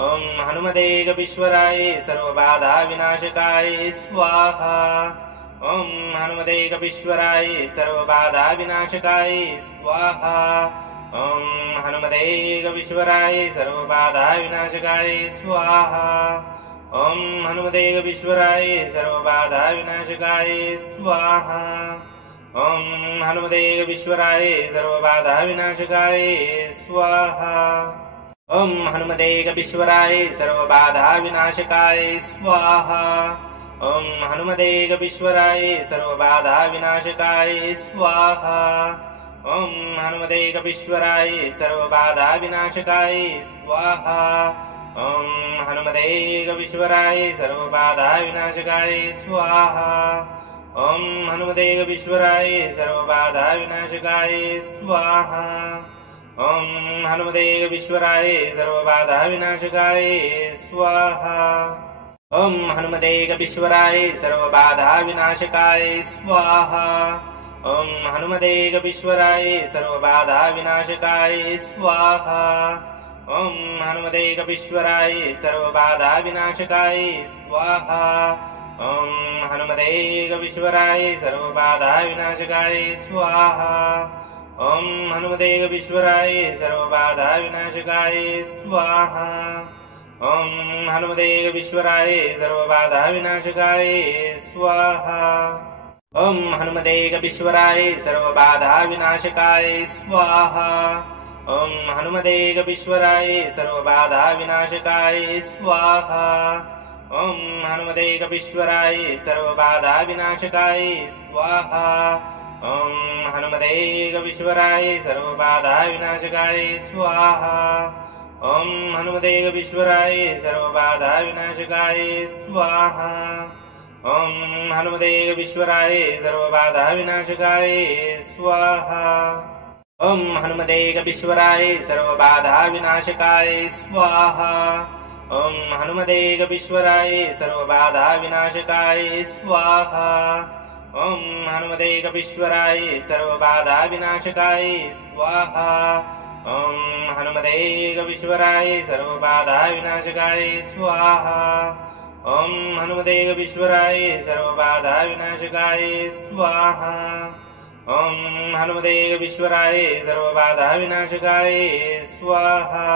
ॐ हनुमदेकपीश्वराय सर्वबाधा विनाशकाय स्वाहा। ॐ हनुमदेकपीश्वराय सर्वबाधा विनाशकाय स्वाहा। ॐ हनुमदेकपीश्वराय सर्वबाधा विनाशकाय स्वाहा। ॐ हनुमदेकपीश्वराय सर्वबाधा विनाशकाय स्वाहा। ॐ हनुमदेकपीश्वराय सर्वबाधा विनाशकाय स्वाहा। ॐ हनुमदेकपीश्वराय सर्वबाधा विनाशकाय स्वाहा। ॐ हनुमदेकपीश्वराय सर्वबाधा विनाशकाय स्वाहा। ॐ हनुमदेकपीश्वराय सर्वबाधा विनाशकाय स्वाहा। ॐ हनुमदेकपीश्वराय सर्वबाधा विनाशकाय स्वाहा। ॐ हनुमदेकपीश्वराय सर्वबाधा विनाशकाय स्वाहा। ॐ हनुमदेकपीश्वराय सर्वबाधा विनाशकाय स्वाहा। ॐ हनुमदेकपीश्वराय सर्वबाधा विनाशकाय स्वाहा। ॐ हनुमदेकपीश्वराय सर्वबाधा विनाशकाय स्वाहा। ॐ हनुमदेकपीश्वराय सर्वबाधा विनाशकाय स्वाहा। ॐ हनुमदेकपीश्वराय सर्वबाधा विनाशकाय स्वाहा। ॐ हनुमदेकपीश्वराय सर्वबाधा विनाशकाय स्वाहा। ॐ हनुमदेकपीश्वराय सर्वबाधाविनाशकाय स्वाहा। ॐ हनुमदेकपीश्वराय सर्वबाधाविनाशकाय स्वाहा। ॐ हनुमदेकपीश्वराय सर्वबाधाविनाशकाय स्वाहा। ॐ हनुमदेकपीश्वराय सर्वबाधाविनाशकाय स्वाहा। ॐ हनुमदेकपीश्वराय सर्वबाधाविनाशकाय स्वाहा। ॐ हनुमदेकपीश्वराय सर्वबाधाविनाशकाय स्वाहा। ॐ हनुमदेकपीश्वराय सर्वबाधाविनाशकाय स्वाहा। ॐ हनुमदेकपीश्वराय सर्वबाधाविनाशकाय स्वाहा। ॐ हनुमदेकपीश्वराय सर्वबाधाविनाशकाय स्वाहा। ॐ हनुमदेकपीश्वराय सर्वबाधाविनाशकाय स्वाहा। ॐ हनुमदेकपीश्वराय सर्वबाधाविनाशकाय स्वाहा। ॐ हनुमदेकपीश्वराय सर्वबाधाविनाशकाय स्वाहा। ॐ हनुमदेकपीश्वराय सर्वबाधाविनाशकाय स्वाहा।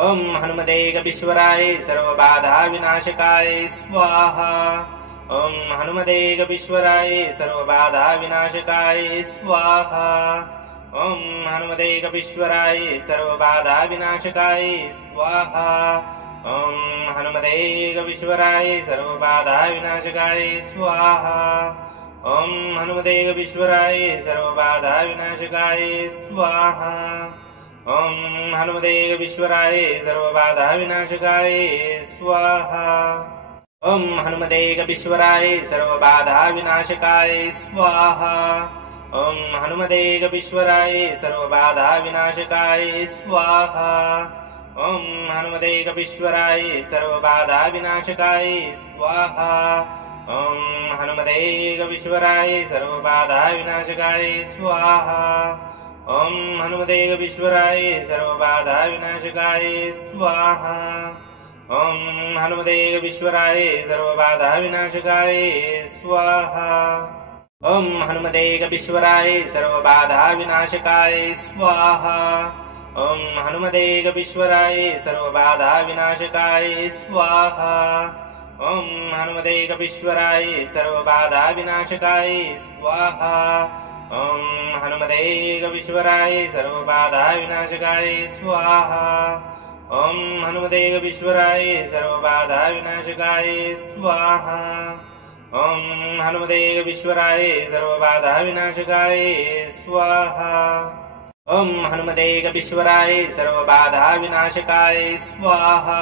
ॐ हनुमदेकपीश्वराय सर्वबाधाविनाशकाय स्वाहा। ॐ हनुमदेकपीश्वराय सर्वबाधाविनाशकाय स्वाहा। ॐ हनुमदेकपीश्वराय सर्वबाधाविनाशकाय स्वाहा। ॐ हनुमदेकपीश्वराय सर्वबाधाविनाशकाय स्वाहा। ॐ हनुमदेकपीश्वराय सर्वबाधाविनाशकाय स्वाहा। ॐ हनुमदेकपीश्वराय सर्वबाधाविनाशकाय स्वाहा। ॐ हनुमदेकपीश्वराय सर्वबाधाविनाशकाय स्वाहा। ॐ हनुमदेकपीश्वराय सर्वबाधाविनाशकाय स्वाहा। ॐ हनुमदेकपीश्वराय सर्वबाधाविनाशकाय स्वाहा। ॐ हनुमदेकपीश्वराय सर्वबाधाविनाशकाय स्वाहा। ॐ हनुमदेकपीश्वराय सर्वबाधाविनाशकाय स्वाहा। ॐ हनुमदेकपीश्वराय सर्वबाधाविनाशकाय स्वाहा। ॐ हनुमदेकपीश्वराय सर्वबाधाविनाशकाय स्वाहा। ॐ हनुमदेकपीश्वराय सर्वबाधाविनाशकाय स्वाहा। ॐ हनुमदेकपीश्वराय सर्वबाधाविनाशकाय स्वाहा। ॐ हनुमदेकपीश्वराय सर्वबाधाविनाशकाय स्वाहा। ॐ हनुमदेकपीश्वराय सर्वबाधाविनाशकाय स्वाहा। ॐ हनुमदेकपीश्वराय सर्वबाधाविनाशकाय स्वाहा। ॐ हनुमदेकपीश्वराय सर्वबाधाविनाशकाय स्वाहा।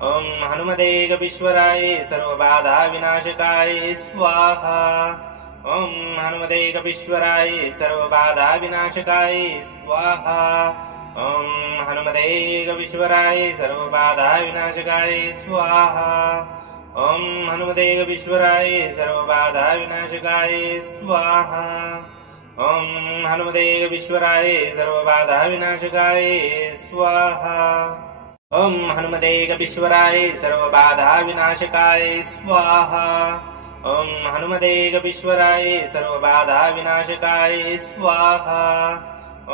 ॐ हनुमदेकपीश्वराय सर्वबाधाविनाशकाय स्वाहा। ॐ हनुमदेकपीश्वराय सर्वबाधाविनाशकाय स्वाहा। ॐ हनुमदेकपीश्वराय सर्वबाधाविनाशकाय स्वाहा। ॐ हनुमदेकपीश्वराय सर्वबाधाविनाशकाय स्वाहा। ॐ हनुमदेकपीश्वराय सर्वबाधाविनाशकाय स्वाहा। ॐ हनुमदेकपीश्वराय सर्वबाधाविनाशकाय स्वाहा। ॐ हनुमदेकपीश्वराय सर्वबाधाविनाशकाय स्वाहा। ॐ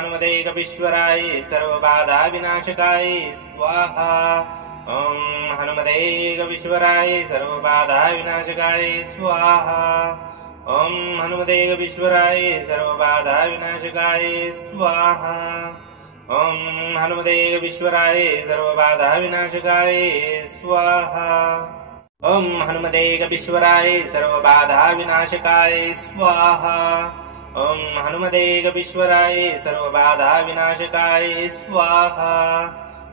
हनुमदेकपीश्वराय सर्वबाधाविनाशकाय स्वाहा। ॐ हनुमदेकपीश्वराय सर्वबाधाविनाशकाय स्वाहा। ॐ हनुमदेकपीश्वराय सर्वबाधाविनाशकाय स्वाहा। ॐ हनुमदेकपीश्वराय सर्वबाधाविनाशकाय स्वाहा। ॐ हनुमदेकपीश्वराय सर्वबाधाविनाशकाय स्वाहा। ॐ हनुमदेकपीश्वराय सर्वबाधाविनाशकाय स्वाहा।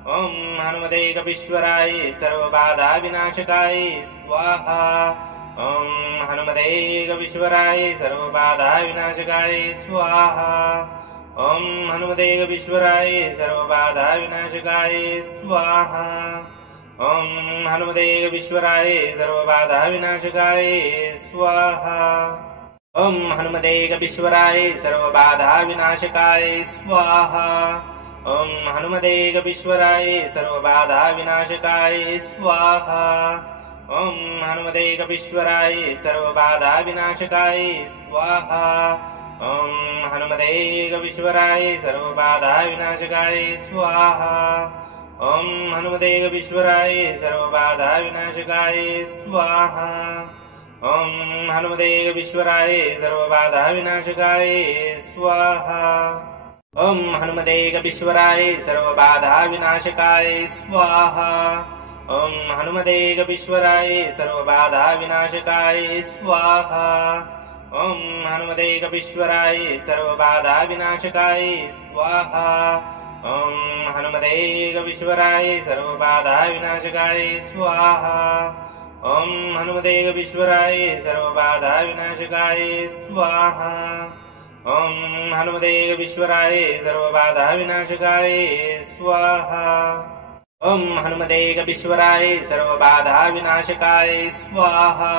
ॐ हनुमदेकपीश्वराय सर्वबाधाविनाशकाय स्वाहा। ॐ हनुमदेकपीश्वराय सर्वबाधाविनाशकाय स्वाहा। ॐ हनुमदेकपीश्वराय सर्वबाधाविनाशकाय स्वाहा। ॐ हनुमदेकपीश्वराय सर्वबाधाविनाशकाय स्वाहा। ॐ हनुमदेकपीश्वराय सर्वबाधाविनाशकाय स्वाहा। ॐ हनुमदेकपीश्वराय सर्वबाधाविनाशकाय स्वाहा। ॐ हनुमदेकपीश्वराय सर्वबाधाविनाशकाय स्वाहा। ॐ हनुमदेकपीश्वराय सर्वबाधाविनाशकाय स्वाहा। ॐ हनुमतेकवीश्वराय सर्वबाधाविनाशकाय स्वाहा। ॐ हनुमतेकवीश्वराय सर्वबाधाविनाशकाय स्वाहा। ॐ हनुमतेकवीश्वराय सर्वबाधाविनाशकाय स्वाहा। ॐ हनुमतेकवीश्वराय सर्वबाधाविनाशकाय स्वाहा। ॐ हनुमतेकवीश्वराय सर्वबाधाविनाशकाय स्वाहा। ॐ हनुमतेकवीश्वराय सर्वबाधाविनाशकाय स्वाहा। ॐ हनुमतेकवीश्वराय सर्वबाधाविनाशकाय स्वाहा। ॐ हनुमतेकवीश्वराय सर्वबाधाविनाशकाय स्वाहा। ॐ हनुमतेकवीश्वराय सर्वबाधाविनाशकाय स्वाहा।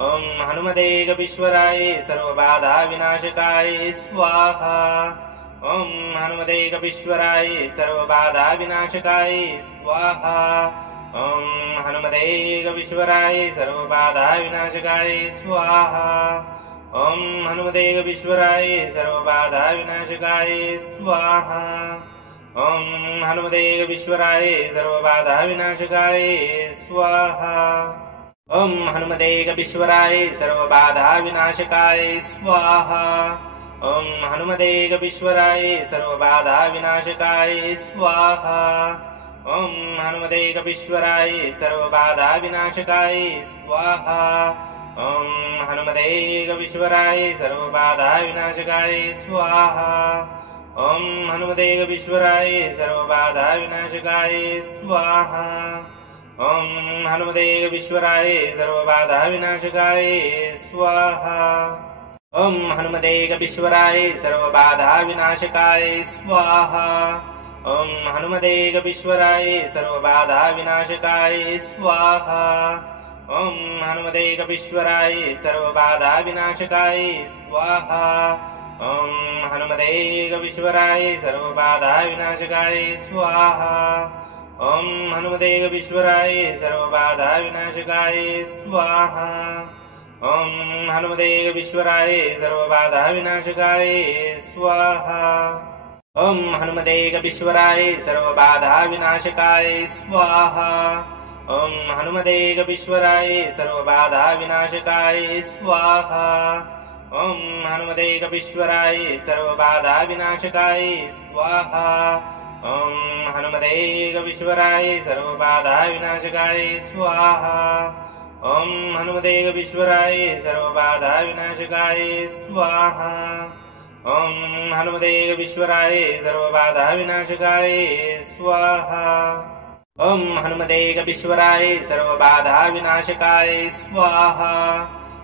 ॐ हनुमतेकवीश्वराय सर्वबाधाविनाशकाय स्वाहा। ॐ हनुमतेकवीश्वराय सर्वबाधाविनाशकाय स्वाहा। ॐ हनुमतेकवीश्वराय सर्वबाधाविनाशकाय स्वाहा। ॐ हनुमतेकवीश्वराय सर्वबाधाविनाशकाय स्वाहा। ॐ हनुमतेकवीश्वराय सर्वबाधाविनाशकाय स्वाहा। ॐ हनुमतेकवीश्वराय सर्वबाधाविनाशकाय स्वाहा। ॐ हनुमतेकवीश्वराय सर्वबाधाविनाशकाय स्वाहा। ॐ हनुमतेकवीश्वराय सर्वबाधाविनाशकाय स्वाहा। ॐ हनुमतेकवीश्वराय सर्वबाधाविनाशकाय स्वाहा। ॐ हनुमतेकवीश्वराय सर्वबाधाविनाशकाय स्वाहा। ॐ हनुमतेकवीश्वराय सर्वबाधाविनाशकाय स्वाहा। ॐ हनुमतेकवीश्वराय सर्वबाधाविनाशकाय स्वाहा। ॐ हनुमतेकवीश्वराय सर्वबाधाविनाशकाय स्वाहा। ॐ हनुमतेकवीश्वराय सर्वबाधाविनाशकाय स्वाहा। ॐ हनुमतेकवीश्वराय सर्वबाधाविनाशकाय स्वाहा। ॐ हनुमतेकवीश्वराय सर्वबाधाविनाशकाय स्वाहा। ॐ हनुमतेकवीश्वराय सर्वबाधाविनाशकाय स्वाहा। ॐ हनुमतेकवीश्वराय सर्वबाधाविनाशकाय स्वाहा। ॐ हनुमतेकवीश्वराय सर्वबाधाविनाशकाय स्वाहा। ॐ हनुमतेकवीश्वराय सर्वबाधाविनाशकाय स्वाहा। ॐ हनुमतेकवीश्वराय सर्वबाधाविनाशकाय स्वाहा। ॐ हनुमतेकवीश्वराय सर्वबाधाविनाशकाय स्वाहा। ॐ हनुमतेकवीश्वराय सर्वबाधाविनाशकाय स्वाहा। ॐ हनुमतेकवीश्वराय सर्वबाधाविनाशकाय स्वाहा।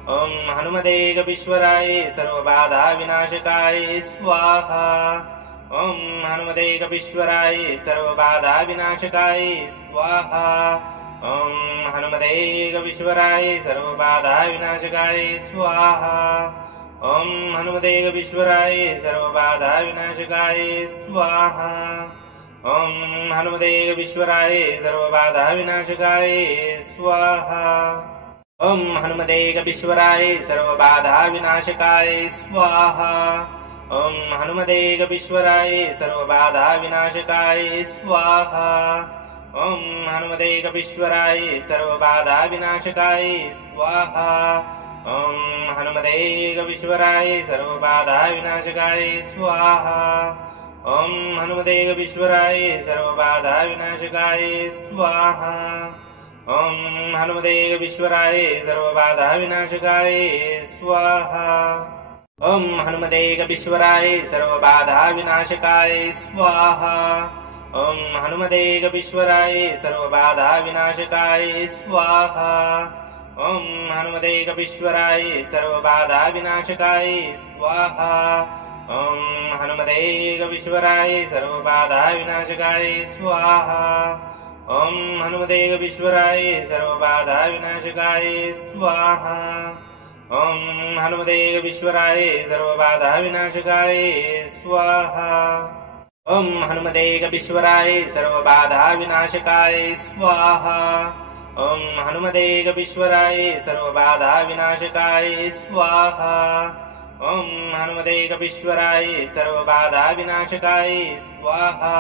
ॐ हनुमतेकवीश्वराय सर्वबाधाविनाशकाय स्वाहा। ॐ हनुमतेकवीश्वराय सर्वबाधाविनाशकाय स्वाहा। ॐ हनुमतेकवीश्वराय सर्वबाधाविनाशकाय स्वाहा। ॐ हनुमतेकवीश्वराय सर्वबाधाविनाशकाय स्वाहा। ॐ हनुमतेकवीश्वराय सर्वबाधाविनाशकाय स्वाहा। ॐ हनुमतेकवीश्वराय सर्वबाधाविनाशकाय स्वाहा। ॐ हनुमतेकवीश्वराय सर्वबाधाविनाशकाय स्वाहा। ॐ हनुमतेकवीश्वराय सर्वबाधाविनाशकाय स्वाहा। ॐ हनुमतेकवीश्वराय सर्वबाधाविनाशकाय स्वाहा। ॐ हनुमतेकवीश्वराय सर्वबाधाविनाशकाय स्वाहा। ॐ हनुमतेकवीश्वराय सर्वबाधाविनाशकाय स्वाहा। ॐ हनुमतेकवीश्वराय सर्वबाधाविनाशकाय स्वाहा। ॐ हनुमतेकवीश्वराय सर्वबाधाविनाशकाय स्वाहा। ॐ हनुमतेकवीश्वराय सर्वबाधाविनाशकाय स्वाहा। ॐ हनुमतेकवीश्वराय सर्वबाधाविनाशकाय स्वाहा। ॐ हनुमतेकवीश्वराय सर्वबाधाविनाशकाय स्वाहा। ॐ हनुमतेकवीश्वराय सर्वबाधाविनाशकाय स्वाहा। ॐ हनुमतेकवीश्वराय सर्वबाधाविनाशकाय स्वाहा। ॐ हनुमतेकवीश्वराय सर्वबाधाविनाशकाय स्वाहा। ॐ हनुमतेकवीश्वराय सर्वबाधाविनाशकाय स्वाहा।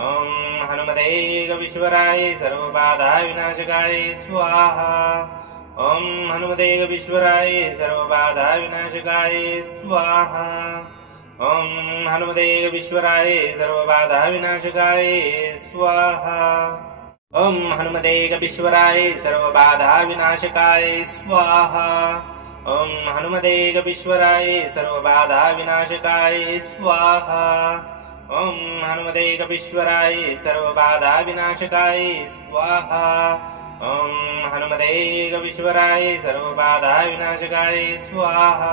ॐ हनुमते एकविश्वराय सर्वबाधा विनाशकाय स्वाहा ॐ हनुमते एकविश्वराय सर्वबाधा विनाशकाय स्वाहा ॐ हनुमते एकविश्वराय सर्वबाधा विनाशकाय स्वाहा ॐ हनुमते एकविश्वराय सर्वबाधा विनाशकाय स्वाहा ॐ हनुमते एकविश्वराय सर्वबाधा विनाशकाय स्वाहा ॐ हनुमते एकविश्वराय सर्वबाधा विनाशकाय स्वाहा ॐ हनुमते एकविश्वराय सर्वबाधा विनाशकाय स्वाहा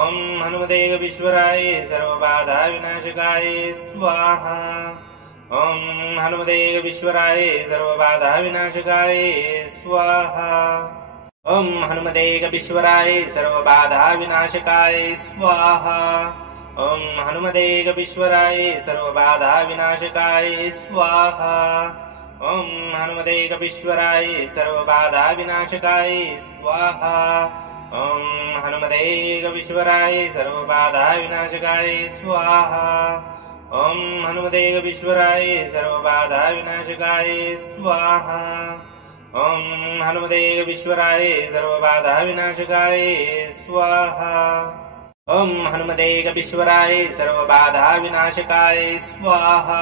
ॐ हनुमते एकविश्वराय सर्वबाधा विनाशकाय स्वाहा ॐ हनुमते एकविश्वराय सर्वबाधा विनाशकाय स्वाहा ॐ हनुमते एकविश्वराय सर्वबाधा विनाशकाय स्वाहा ॐ हनुमते एकविश्वराय सर्वबाधा विनाशकाय स्वाहा ॐ हनुमते एकविश्वराय सर्वबाधा विनाशकाय स्वाहा ॐ हनुमते एकविश्वराय सर्वबाधा विनाशकाय स्वाहा ॐ हनुमते एकविश्वराय सर्वबाधा विनाशकाय स्वाहा ॐ हनुमते एकविश्वराय सर्वबाधा विनाशकाय स्वाहा ॐ हनुमते एकविश्वराय सर्वबाधा विनाशकाय स्वाहा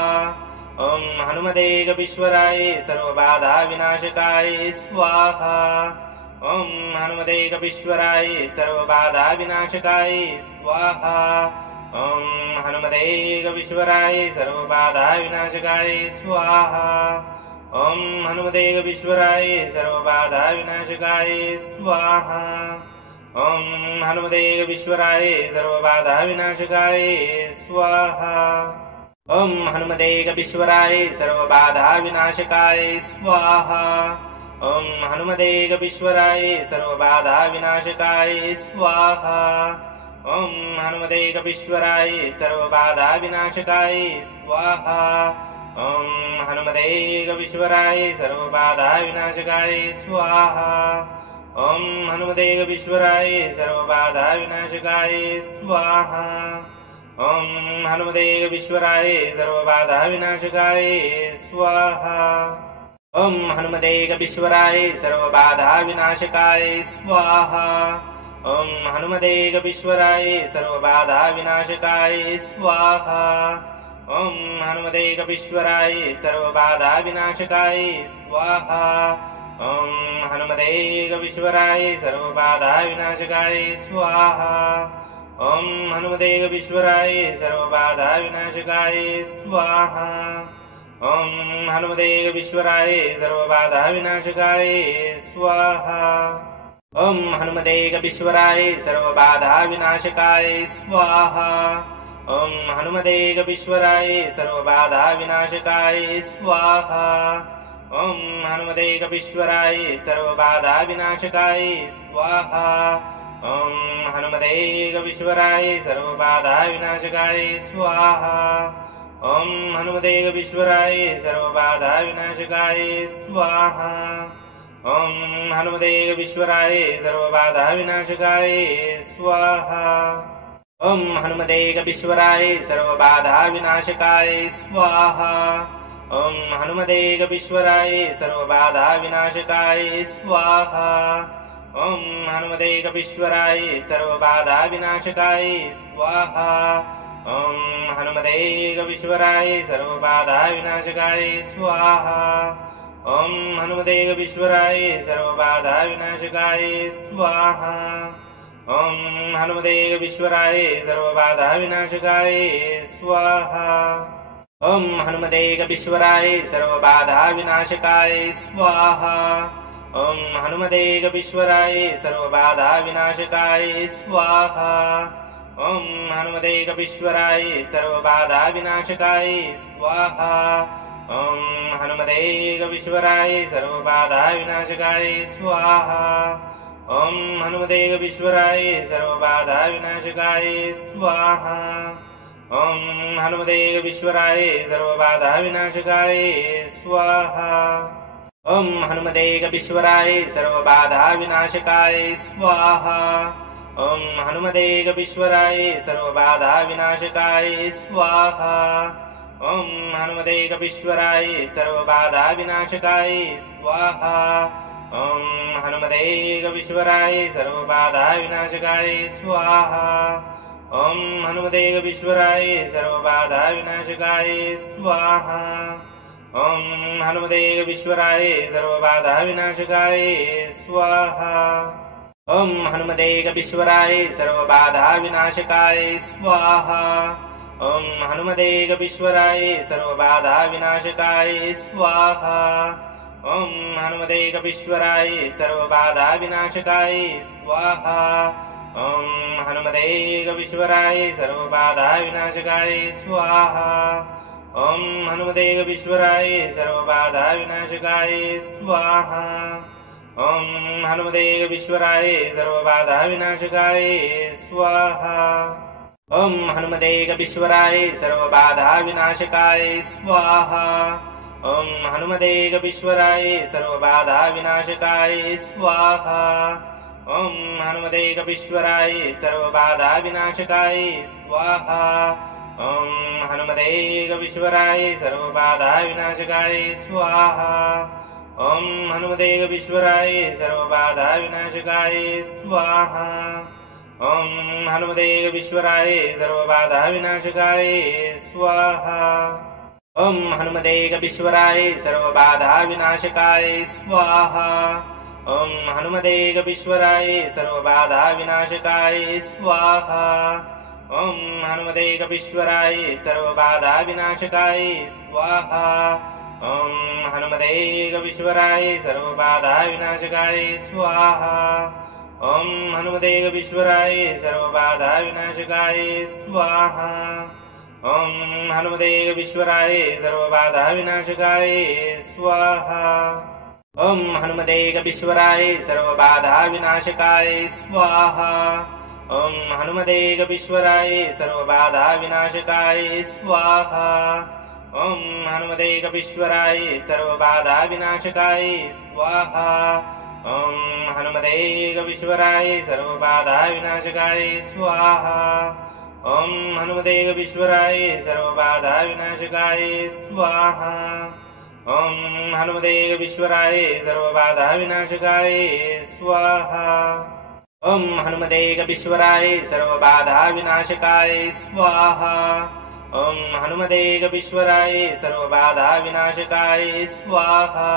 ॐ हनुमते एकविश्वराय सर्वबाधा विनाशकाय स्वाहा ॐ हनुमते एकविश्वराय सर्वबाधा विनाशकाय स्वाहा ॐ हनुमते एकविश्वराय सर्वबाधा विनाशकाय स्वाहा ॐ हनुमते एकविश्वराय सर्वबाधा विनाशकाय स्वाहा ॐ हनुमते एकविश्वराय सर्वबाधा विनाशकाय स्वाहा ॐ हनुमते एकविश्वराय सर्वबाधा विनाशकाय स्वाहा ॐ हनुमते एकविश्वराय सर्वबाधा विनाशकाय स्वाहा ॐ हनुमते एकविश्वराय सर्वबाधा विनाशकाय स्वाहा ॐ हनुमते एकविश्वराय सर्वबाधा विनाशकाय स्वाहा ॐ हनुमते एकविश्वराय सर्वबाधा विनाशकाय स्वाहा ॐ हनुमते एकविश्वराय सर्वबाधा विनाशकाय स्वाहा ॐ हनुमते एकविश्वराय सर्वबाधा विनाशकाय स्वाहा ॐ हनुमते एकविश्वराय सर्वबाधा विनाशकाय स्वाहा ॐ हनुमते एकविश्वराय सर्वबाधा विनाशकाय स्वाहा ॐ हनुमते एकविश्वराय सर्वबाधा विनाशकाय स्वाहा ॐ हनुमते एकविश्वराय सर्वबाधा विनाशकाय स्वाहा ॐ हनुमते एकविश्वराय सर्वबाधा विनाशकाय स्वाहा ॐ हनुमते एकविश्वराय सर्वबाधा विनाशकाय स्वाहा ॐ हनुमते एकविश्वराय सर्वबाधा विनाशकाय स्वाहा ॐ हनुमते एकविश्वराय सर्वबाधा विनाशकाय स्वाहा ॐ हनुमते एकविश्वराय सर्वबाधा विनाशकाय स्वाहा ॐ हनुमते एकविश्वराय सर्वबाधा विनाशकाय स्वाहा ॐ हनुमते एकविश्वराय सर्वबाधा विनाशकाय स्वाहा ॐ हनुमते एकविश्वराय सर्वबाधा विनाशकाय स्वाहा ॐ हनुमते एकविश्वराय सर्वबाधा विनाशकाय स्वाहा ॐ हनुमते एकविश्वराय सर्वबाधा विनाशकाय स्वाहा ॐ हनुमते एकविश्वराय सर्वबाधा विनाशकाय स्वाहा ॐ हनुमते एकविश्वराय सर्वबाधा विनाशकाय स्वाहा ॐ हनुमते एकविश्वराय सर्वबाधा विनाशकाय स्वाहा ॐ हनुमते एकविश्वराय सर्वबाधा विनाशकाय स्वाहा ॐ हनुमते एकविश्वराय सर्वबाधा विनाशकाय स्वाहा ॐ हनुमते एकविश्वराय सर्वबाधा विनाशकाय स्वाहा ॐ हनुमते एकविश्वराय सर्वबाधा विनाशकाय स्वाहा ॐ हनुमते एकविश्वराय सर्वबाधा विनाशकाय स्वाहा ॐ हनुमते एकविश्वराय सर्वबाधा विनाशकाय स्वाहा ॐ हनुमते एकविश्वराय सर्वबाधा विनाशकाय स्वाहा ॐ हनुमते एकविश्वराय सर्वबाधा विनाशकाय स्वाहा ॐ हनुमते कपीश्वराय सर्वबाधा विनाशकाय स्वाहा ॐ हनुमते कपीश्वराय सर्वबाधा विनाशकाय स्वाहा ॐ हनुमते कपीश्वराय सर्वबाधा विनाशकाय स्वाहा ॐ हनुमते कपीश्वराय सर्वबाधा विनाशकाय स्वाहा ॐ हनुमते कपीश्वराय सर्वबाधा विनाशकाय स्वाहा ॐ हनुमते कपीश्वराय सर्वबाधा विनाशकाय स्वाहा ॐ हनुमते कपीश्वराय सर्वबाधा विनाशकाय स्वाहा ॐ हनुमते कपीश्वराय सर्वबाधा विनाशकाय स्वाहा ॐ हनुमते कपीश्वराय सर्वबाधा विनाशकाय स्वाहा ॐ हनुमते कपीश्वराय सर्वबाधा विनाशकाय स्वाहा ॐ हनुमते कपीश्वराय सर्वबाधा विनाशकाय स्वाहा ॐ हनुमते कपीश्वराय सर्वबाधा विनाशकाय स्वाहा ॐ हनुमते कपीश्वराय सर्वबाधा विनाशकाय स्वाहा ॐ हनुमते कपीश्वराय सर्वबाधा विनाशकाय स्वाहा ॐ हनुमते कपीश्वराय सर्वबाधा विनाशकाय स्वाहा ॐ हनुमते कपीश्वराय सर्वबाधा विनाशकाय स्वाहा ॐ हनुमते कपीश्वराय सर्वबाधा विनाशकाय स्वाहा ॐ हनुमते कपीश्वराय सर्वबाधा विनाशकाय स्वाहा ॐ हनुमते कपीश्वराय सर्वबाधा विनाशकाय स्वाहा ॐ हनुमते कपीश्वराय सर्वबाधा विनाशकाय स्वाहा ॐ हनुमते कपीश्वराय सर्वबाधा विनाशकाय स्वाहा ॐ हनुमते कपीश्वराय सर्वबाधा विनाशकाय स्वाहा ॐ हनुमते कपीश्वराय सर्वबाधा विनाशकाय स्वाहा ॐ हनुमते कपीश्वराय सर्वबाधा विनाशकाय स्वाहा ॐ हनुमते कपीश्वराय सर्वबाधा विनाशकाय स्वाहा ॐ हनुमते कपीश्वराय सर्वबाधा विनाशकाय स्वाहा ॐ हनुमते कपीश्वराय सर्वबाधा विनाशकाय स्वाहा ॐ हनुमते कपीश्वराय सर्वबाधा विनाशकाय स्वाहा ॐ हनुमते कपीश्वराय सर्वबाधा विनाशकाय स्वाहा ॐ हनुमते कपीश्वराय सर्वबाधा विनाशकाय स्वाहा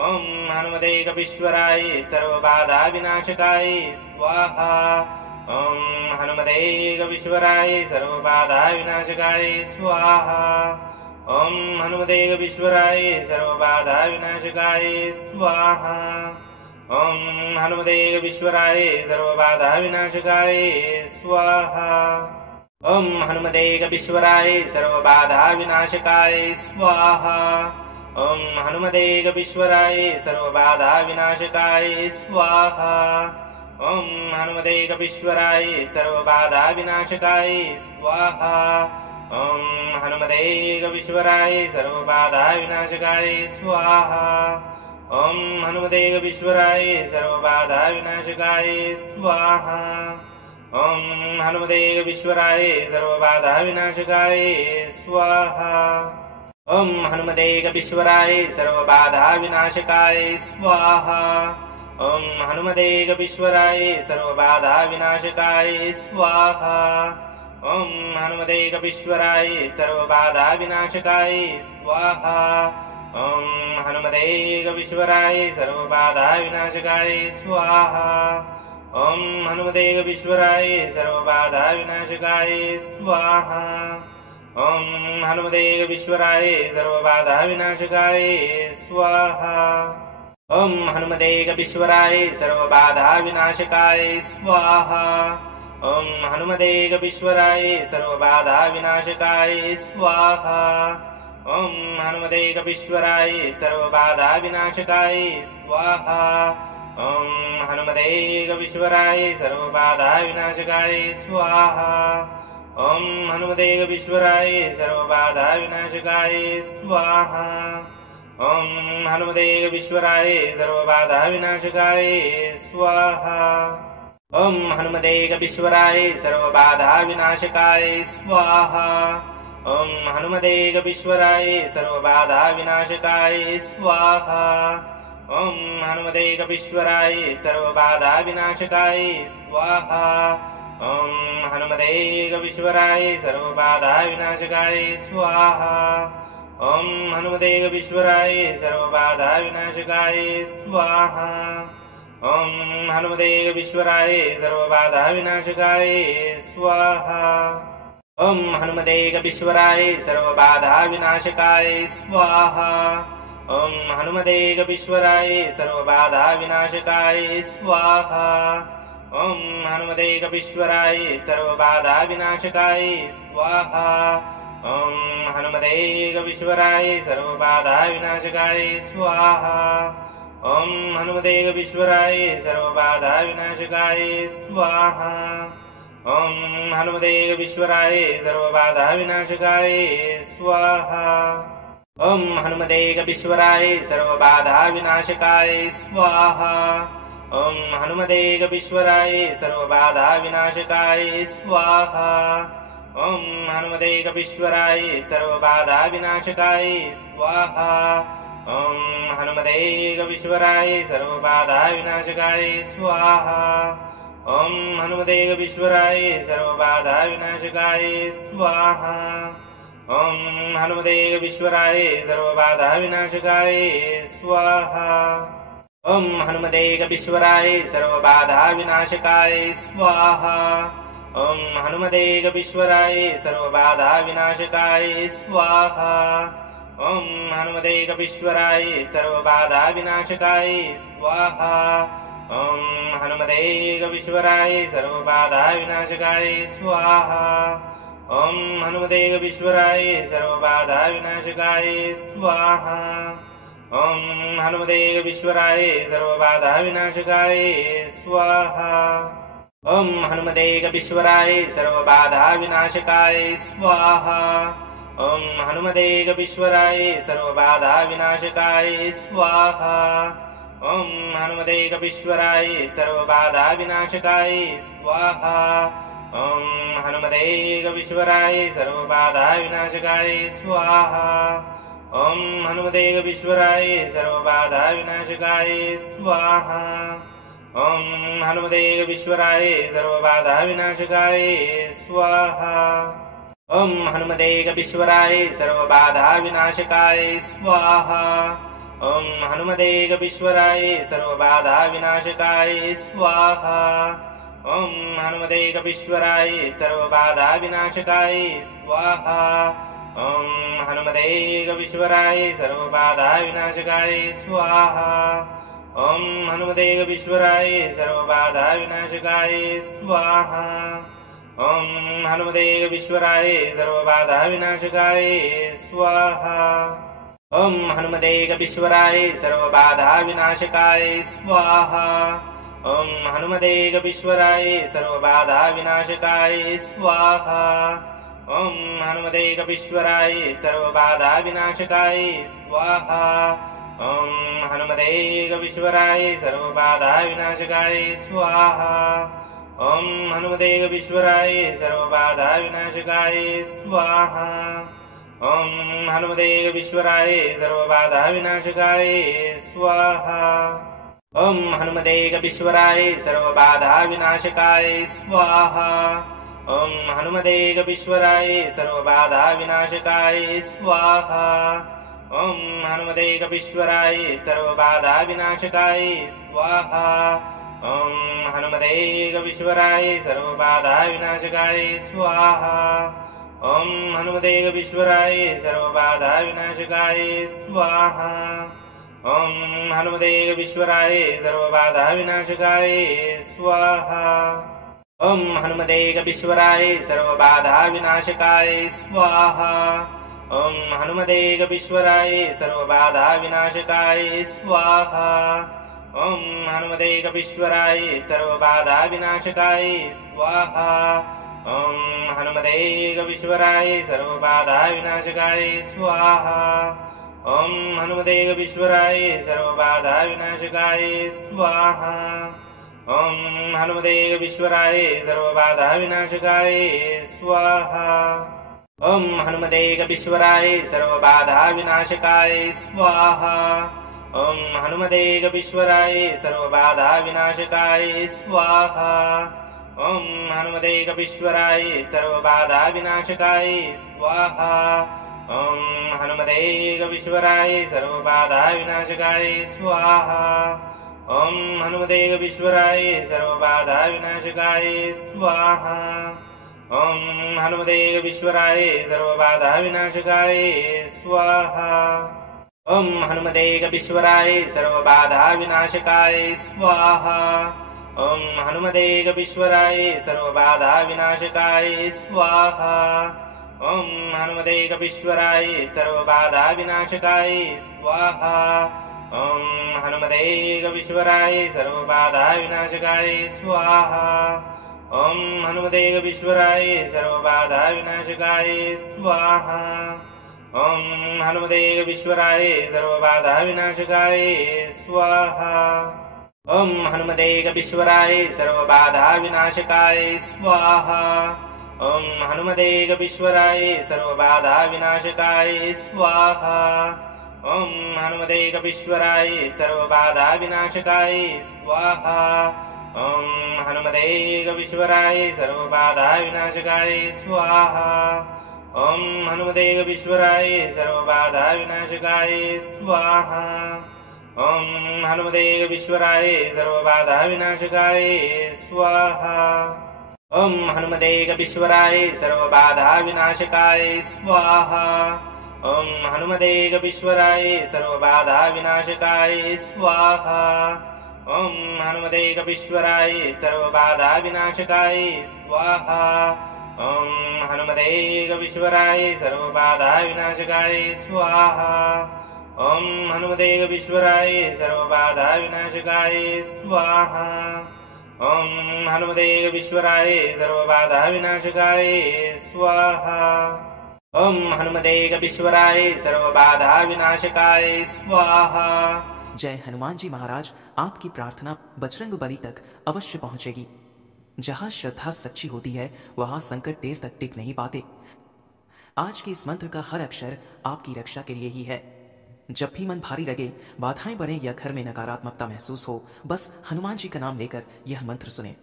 ॐ हनुमते कपीश्वराय सर्वबाधा विनाशकाय स्वाहा ॐ हनुमते कपीश्वराय सर्वबाधा विनाशकाय स्वाहा ॐ हनुमते कपीश्वराय सर्वबाधा विनाशकाय स्वाहा ॐ हनुमते कपीश्वराय सर्वबाधा विनाशकाय स्वाहा ॐ हनुमते कपीश्वराय सर्वबाधा विनाशकाय स्वाहा ॐ हनुमते कपीश्वराय सर्वबाधा विनाशकाय स्वाहा ॐ हनुमते कपीश्वराय सर्वबाधा विनाशकाय स्वाहा ॐ हनुमते कपीश्वराय सर्वबाधा विनाशकाय स्वाहा ॐ हनुमते कपीश्वराय सर्वबाधा विनाशकाय स्वाहा ॐ हनुमते कपीश्वराय सर्वबाधा विनाशकाय स्वाहा ॐ हनुमते कपीश्वराय सर्वबाधा विनाशकाय स्वाहा ॐ हनुमते कपीश्वराय सर्वबाधा विनाशकाय स्वाहा ॐ हनुमते कपीश्वराय सर्वबाधा विनाशकाय स्वाहा ॐ हनुमते कपीश्वराय सर्वबाधा विनाशकाय स्वाहा ॐ हनुमते कपीश्वराय सर्वबाधा विनाशकाय स्वाहा ॐ हनुमते कपीश्वराय सर्वबाधा विनाशकाय स्वाहा ॐ हनुमते कपीश्वराय सर्वबाधा विनाशकाय स्वाहा ॐ हनुमते कपीश्वराय सर्वबाधा विनाशकाय स्वाहा ॐ हनुमते कपीश्वराय सर्वबाधा विनाशकाय स्वाहा ॐ हनुमते कपीश्वराय सर्वबाधा विनाशकाय स्वाहा ॐ हनुमते कपीश्वराय सर्वबाधा विनाशकाय स्वाहा ॐ हनुमते कपीश्वराय सर्वबाधा विनाशकाय स्वाहा ॐ हनुमते कपीश्वराय सर्वबाधा विनाशकाय स्वाहा ॐ हनुमते कपीश्वराय सर्वबाधा विनाशकाय स्वाहा। ॐ हनुमते कपीश्वराय सर्वबाधा विनाशकाय स्वाहा। ॐ हनुमते कपीश्वराय सर्वबाधा विनाशकाय स्वाहा। ॐ हनुमते कपीश्वराय सर्वबाधा विनाशकाय स्वाहा। ॐ हनुमते कपीश्वराय सर्वबाधा विनाशकाय स्वाहा। ॐ हनुमते कपीश्वराय सर्वबाधा विनाशकाय स्वाहा। ॐ हनुमते कपीश्वराय सर्वबाधा विनाशकाय स्वाहा। ॐ हनुमते कपीश्वराय सर्वबाधा विनाशकाय स्वाहा। ॐ हनुमते कपीश्वराय सर्वबाधा विनाशकाय स्वाहा। ॐ हनुमते कपीश्वराय सर्वबाधा विनाशकाय स्वाहा। ॐ हनुमते कपीश्वराय सर्वबाधा विनाशकाय स्वाहा। ॐ हनुमते कपीश्वराय सर्वबाधा विनाशकाय स्वाहा। ॐ हनुमते कपीश्वराय सर्वबाधा विनाशकाय स्वाहा। ॐ हनुमते कपीश्वराय सर्वबाधा विनाशकाय स्वाहा। ॐ हनुमते कपीश्वराय सर्वबाधा विनाशकाय स्वाहा। ॐ हनुमते कपीश्वराय सर्वबाधा विनाशकाय स्वाहा। ॐ हनुमते कपीश्वराय सर्वबाधा विनाशकाय स्वाहा। ॐ हनुमते कपीश्वराय सर्वबाधा विनाशकाय स्वाहा। ॐ हनुमते कपीश्वराय सर्वबाधा विनाशकाय स्वाहा। ॐ हनुमते कपीश्वराय सर्वबाधा विनाशकाय स्वाहा। ॐ हनुमते कपीश्वराय सर्वबाधा विनाशकाय स्वाहा। ॐ हनुमते कपीश्वराय सर्वबाधा विनाशकाय स्वाहा। ॐ हनुमते कपीश्वराय सर्वबाधा विनाशकाय स्वाहा। ॐ हनुमते कपीश्वराय सर्वबाधा विनाशकाय स्वाहा। ॐ हनुमते कपीश्वराय सर्वबाधा विनाशकाय स्वाहा। ॐ हनुमते कपीश्वराय सर्वबाधा विनाशकाय स्वाहा। ॐ हनुमते कपीश्वराय सर्वबाधा विनाशकाय स्वाहा। ॐ हनुमते कपीश्वराय सर्वबाधा विनाशकाय स्वाहा। ॐ हनुमते कपीश्वराय सर्वबाधा विनाशकाय स्वाहा। ॐ हनुमते कपीश्वराय सर्वबाधा विनाशकाय स्वाहा। ॐ हनुमते कपीश्वराय सर्वबाधा विनाशकाय स्वाहा। ॐ हनुमते कपीश्वराय सर्वबाधा विनाशकाय स्वाहा। ॐ हनुमते कपीश्वराय सर्वबाधा विनाशकाय स्वाहा। ॐ हनुमते कपीश्वराय सर्वबाधा विनाशकाय स्वाहा। ॐ हनुमते कपीश्वराय सर्वबाधा विनाशकाय स्वाहा। ॐ हनुमते कपीश्वराय सर्वबाधा विनाशकाय स्वाहा। ॐ हनुमते कपीश्वराय सर्वबाधा विनाशकाय स्वाहा। ॐ हनुमते कपीश्वराय सर्वबाधा विनाशकाय स्वाहा। ॐ हनुमते कपीश्वराय सर्वबाधा विनाशकाय स्वाहा। ॐ हनुमते कपीश्वराय सर्वबाधा विनाशकाय स्वाहा। ॐ हनुमते कपीश्वराय सर्वबाधा विनाशकाय स्वाहा। ॐ हनुमते कपीश्वराय सर्वबाधा विनाशकाय स्वाहा। ॐ हनुमते कपीश्वराय सर्वबाधा विनाशकाय स्वाहा। ॐ हनुमते कपीश्वराय सर्वबाधा विनाशकाय स्वाहा। ॐ हनुमते कपीश्वराय सर्वबाधा विनाशकाय स्वाहा। ॐ हनुमते कपीश्वराय सर्वबाधा विनाशकाय स्वाहा। ॐ हनुमते कपीश्वराय सर्वबाधा विनाशकाय स्वाहा। ॐ हनुमते कपीश्वराय सर्वबाधा विनाशकाय स्वाहा। ॐ हनुमते कपीश्वराय सर्वबाधा विनाशकाय स्वाहा। ॐ हनुमते कपीश्वराय सर्वबाधा विनाशकाय स्वाहा। ॐ हनुमते कपीश्वराय सर्वबाधा विनाशकाय स्वाहा। ॐ हनुमते कपीश्वराय सर्वबाधा विनाशकाय स्वाहा। ॐ हनुमते कपीश्वराय सर्वबाधा विनाशकाय स्वाहा। ओम हनुमते कपीश्वराय सर्वबाधा विनाशकाय स्वाहा। ओम हनुमते कपीश्वराय सर्वबाधा विनाशकाय स्वाहा। ओम हनुमते कपीश्वराय सर्वबाधा विनाशकाय स्वाहा। ओम हनुमते कपीश्वराय सर्वबाधा विनाशकाय स्वाहा। ओम हनुमते कपीश्वराय सर्वबाधा विनाशकाय स्वाहा। ओम हनुमते कपीश्वराय सर्वबाधा विनाशकाय स्वाहा। ओम हनुमते कपीश्वराय सर्वबाधा विनाशकाय स्वाहा। ओम हनुमते कपीश्वराय सर्वबाधा विनाशकाय स्वाहा। ओम हनुमते कपीश्वराय सर्वबाधा विनाशकाय स्वाहा। ओम हनुमते कपीश्वराय सर्वबाधा विनाशकाय स्वाहा। ओम हनुमते कपीश्वराय सर्वबाधा विनाशकाय स्वाहा। ओम हनुमते कपीश्वराय सर्वबाधा विनाशकाय स्वाहा। ओम हनुमते कपीश्वराय सर्वबाधा विनाशकाय स्वाहा। ओम हनुमते कपीश्वराय सर्वबाधा विनाशकाय स्वाहा। ओम हनुमते कपीश्वराय सर्वबाधा विनाशकाय स्वाहा। ओम हनुमते कपीश्वराय सर्वबाधा विनाशकाय स्वाहा। ओम हनुमते कपीश्वराय सर्वबाधा विनाशकाय स्वाहा। ओम हनुमते कपीश्वराय सर्वबाधा विनाशकाय स्वाहा। ओम हनुमते कपीश्वराय सर्वबाधा विनाशकाय स्वाहा। ओम हनुमते कपीश्वराय सर्वबाधा विनाशकाय स्वाहा। ओम हनुमते कपीश्वराय सर्वबाधा विनाशकाय स्वाहा। ओम हनुमते कपीश्वराय सर्वबाधा विनाशकाय स्वाहा। ओम हनुमते कपीश्वराय सर्वबाधा विनाशकाय स्वाहा। ओम हनुमते कपीश्वराय सर्वबाधा विनाशकाय स्वाहा। ओम हनुमते कपीश्वराय सर्वबाधा विनाशकाय स्वाहा। जय हनुमान जी महाराज, आपकी प्रार्थना बजरंग बली तक अवश्य पहुंचेगी। जहां श्रद्धा सच्ची होती है वहां संकट देर तक टिक नहीं पाते। आज के इस मंत्र का हर अक्षर आपकी रक्षा के लिए ही है। जब भी मन भारी लगे, बाधाएं बढ़े या घर में नकारात्मकता महसूस हो, बस हनुमान जी का नाम लेकर यह मंत्र सुने।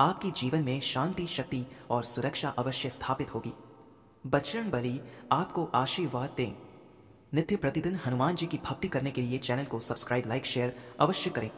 आपके जीवन में शांति, शक्ति और सुरक्षा अवश्य स्थापित होगी। बजरंग बली आपको आशीर्वाद दें। नित्य प्रतिदिन हनुमान जी की भक्ति करने के लिए चैनल को सब्सक्राइब, लाइक, शेयर अवश्य करें।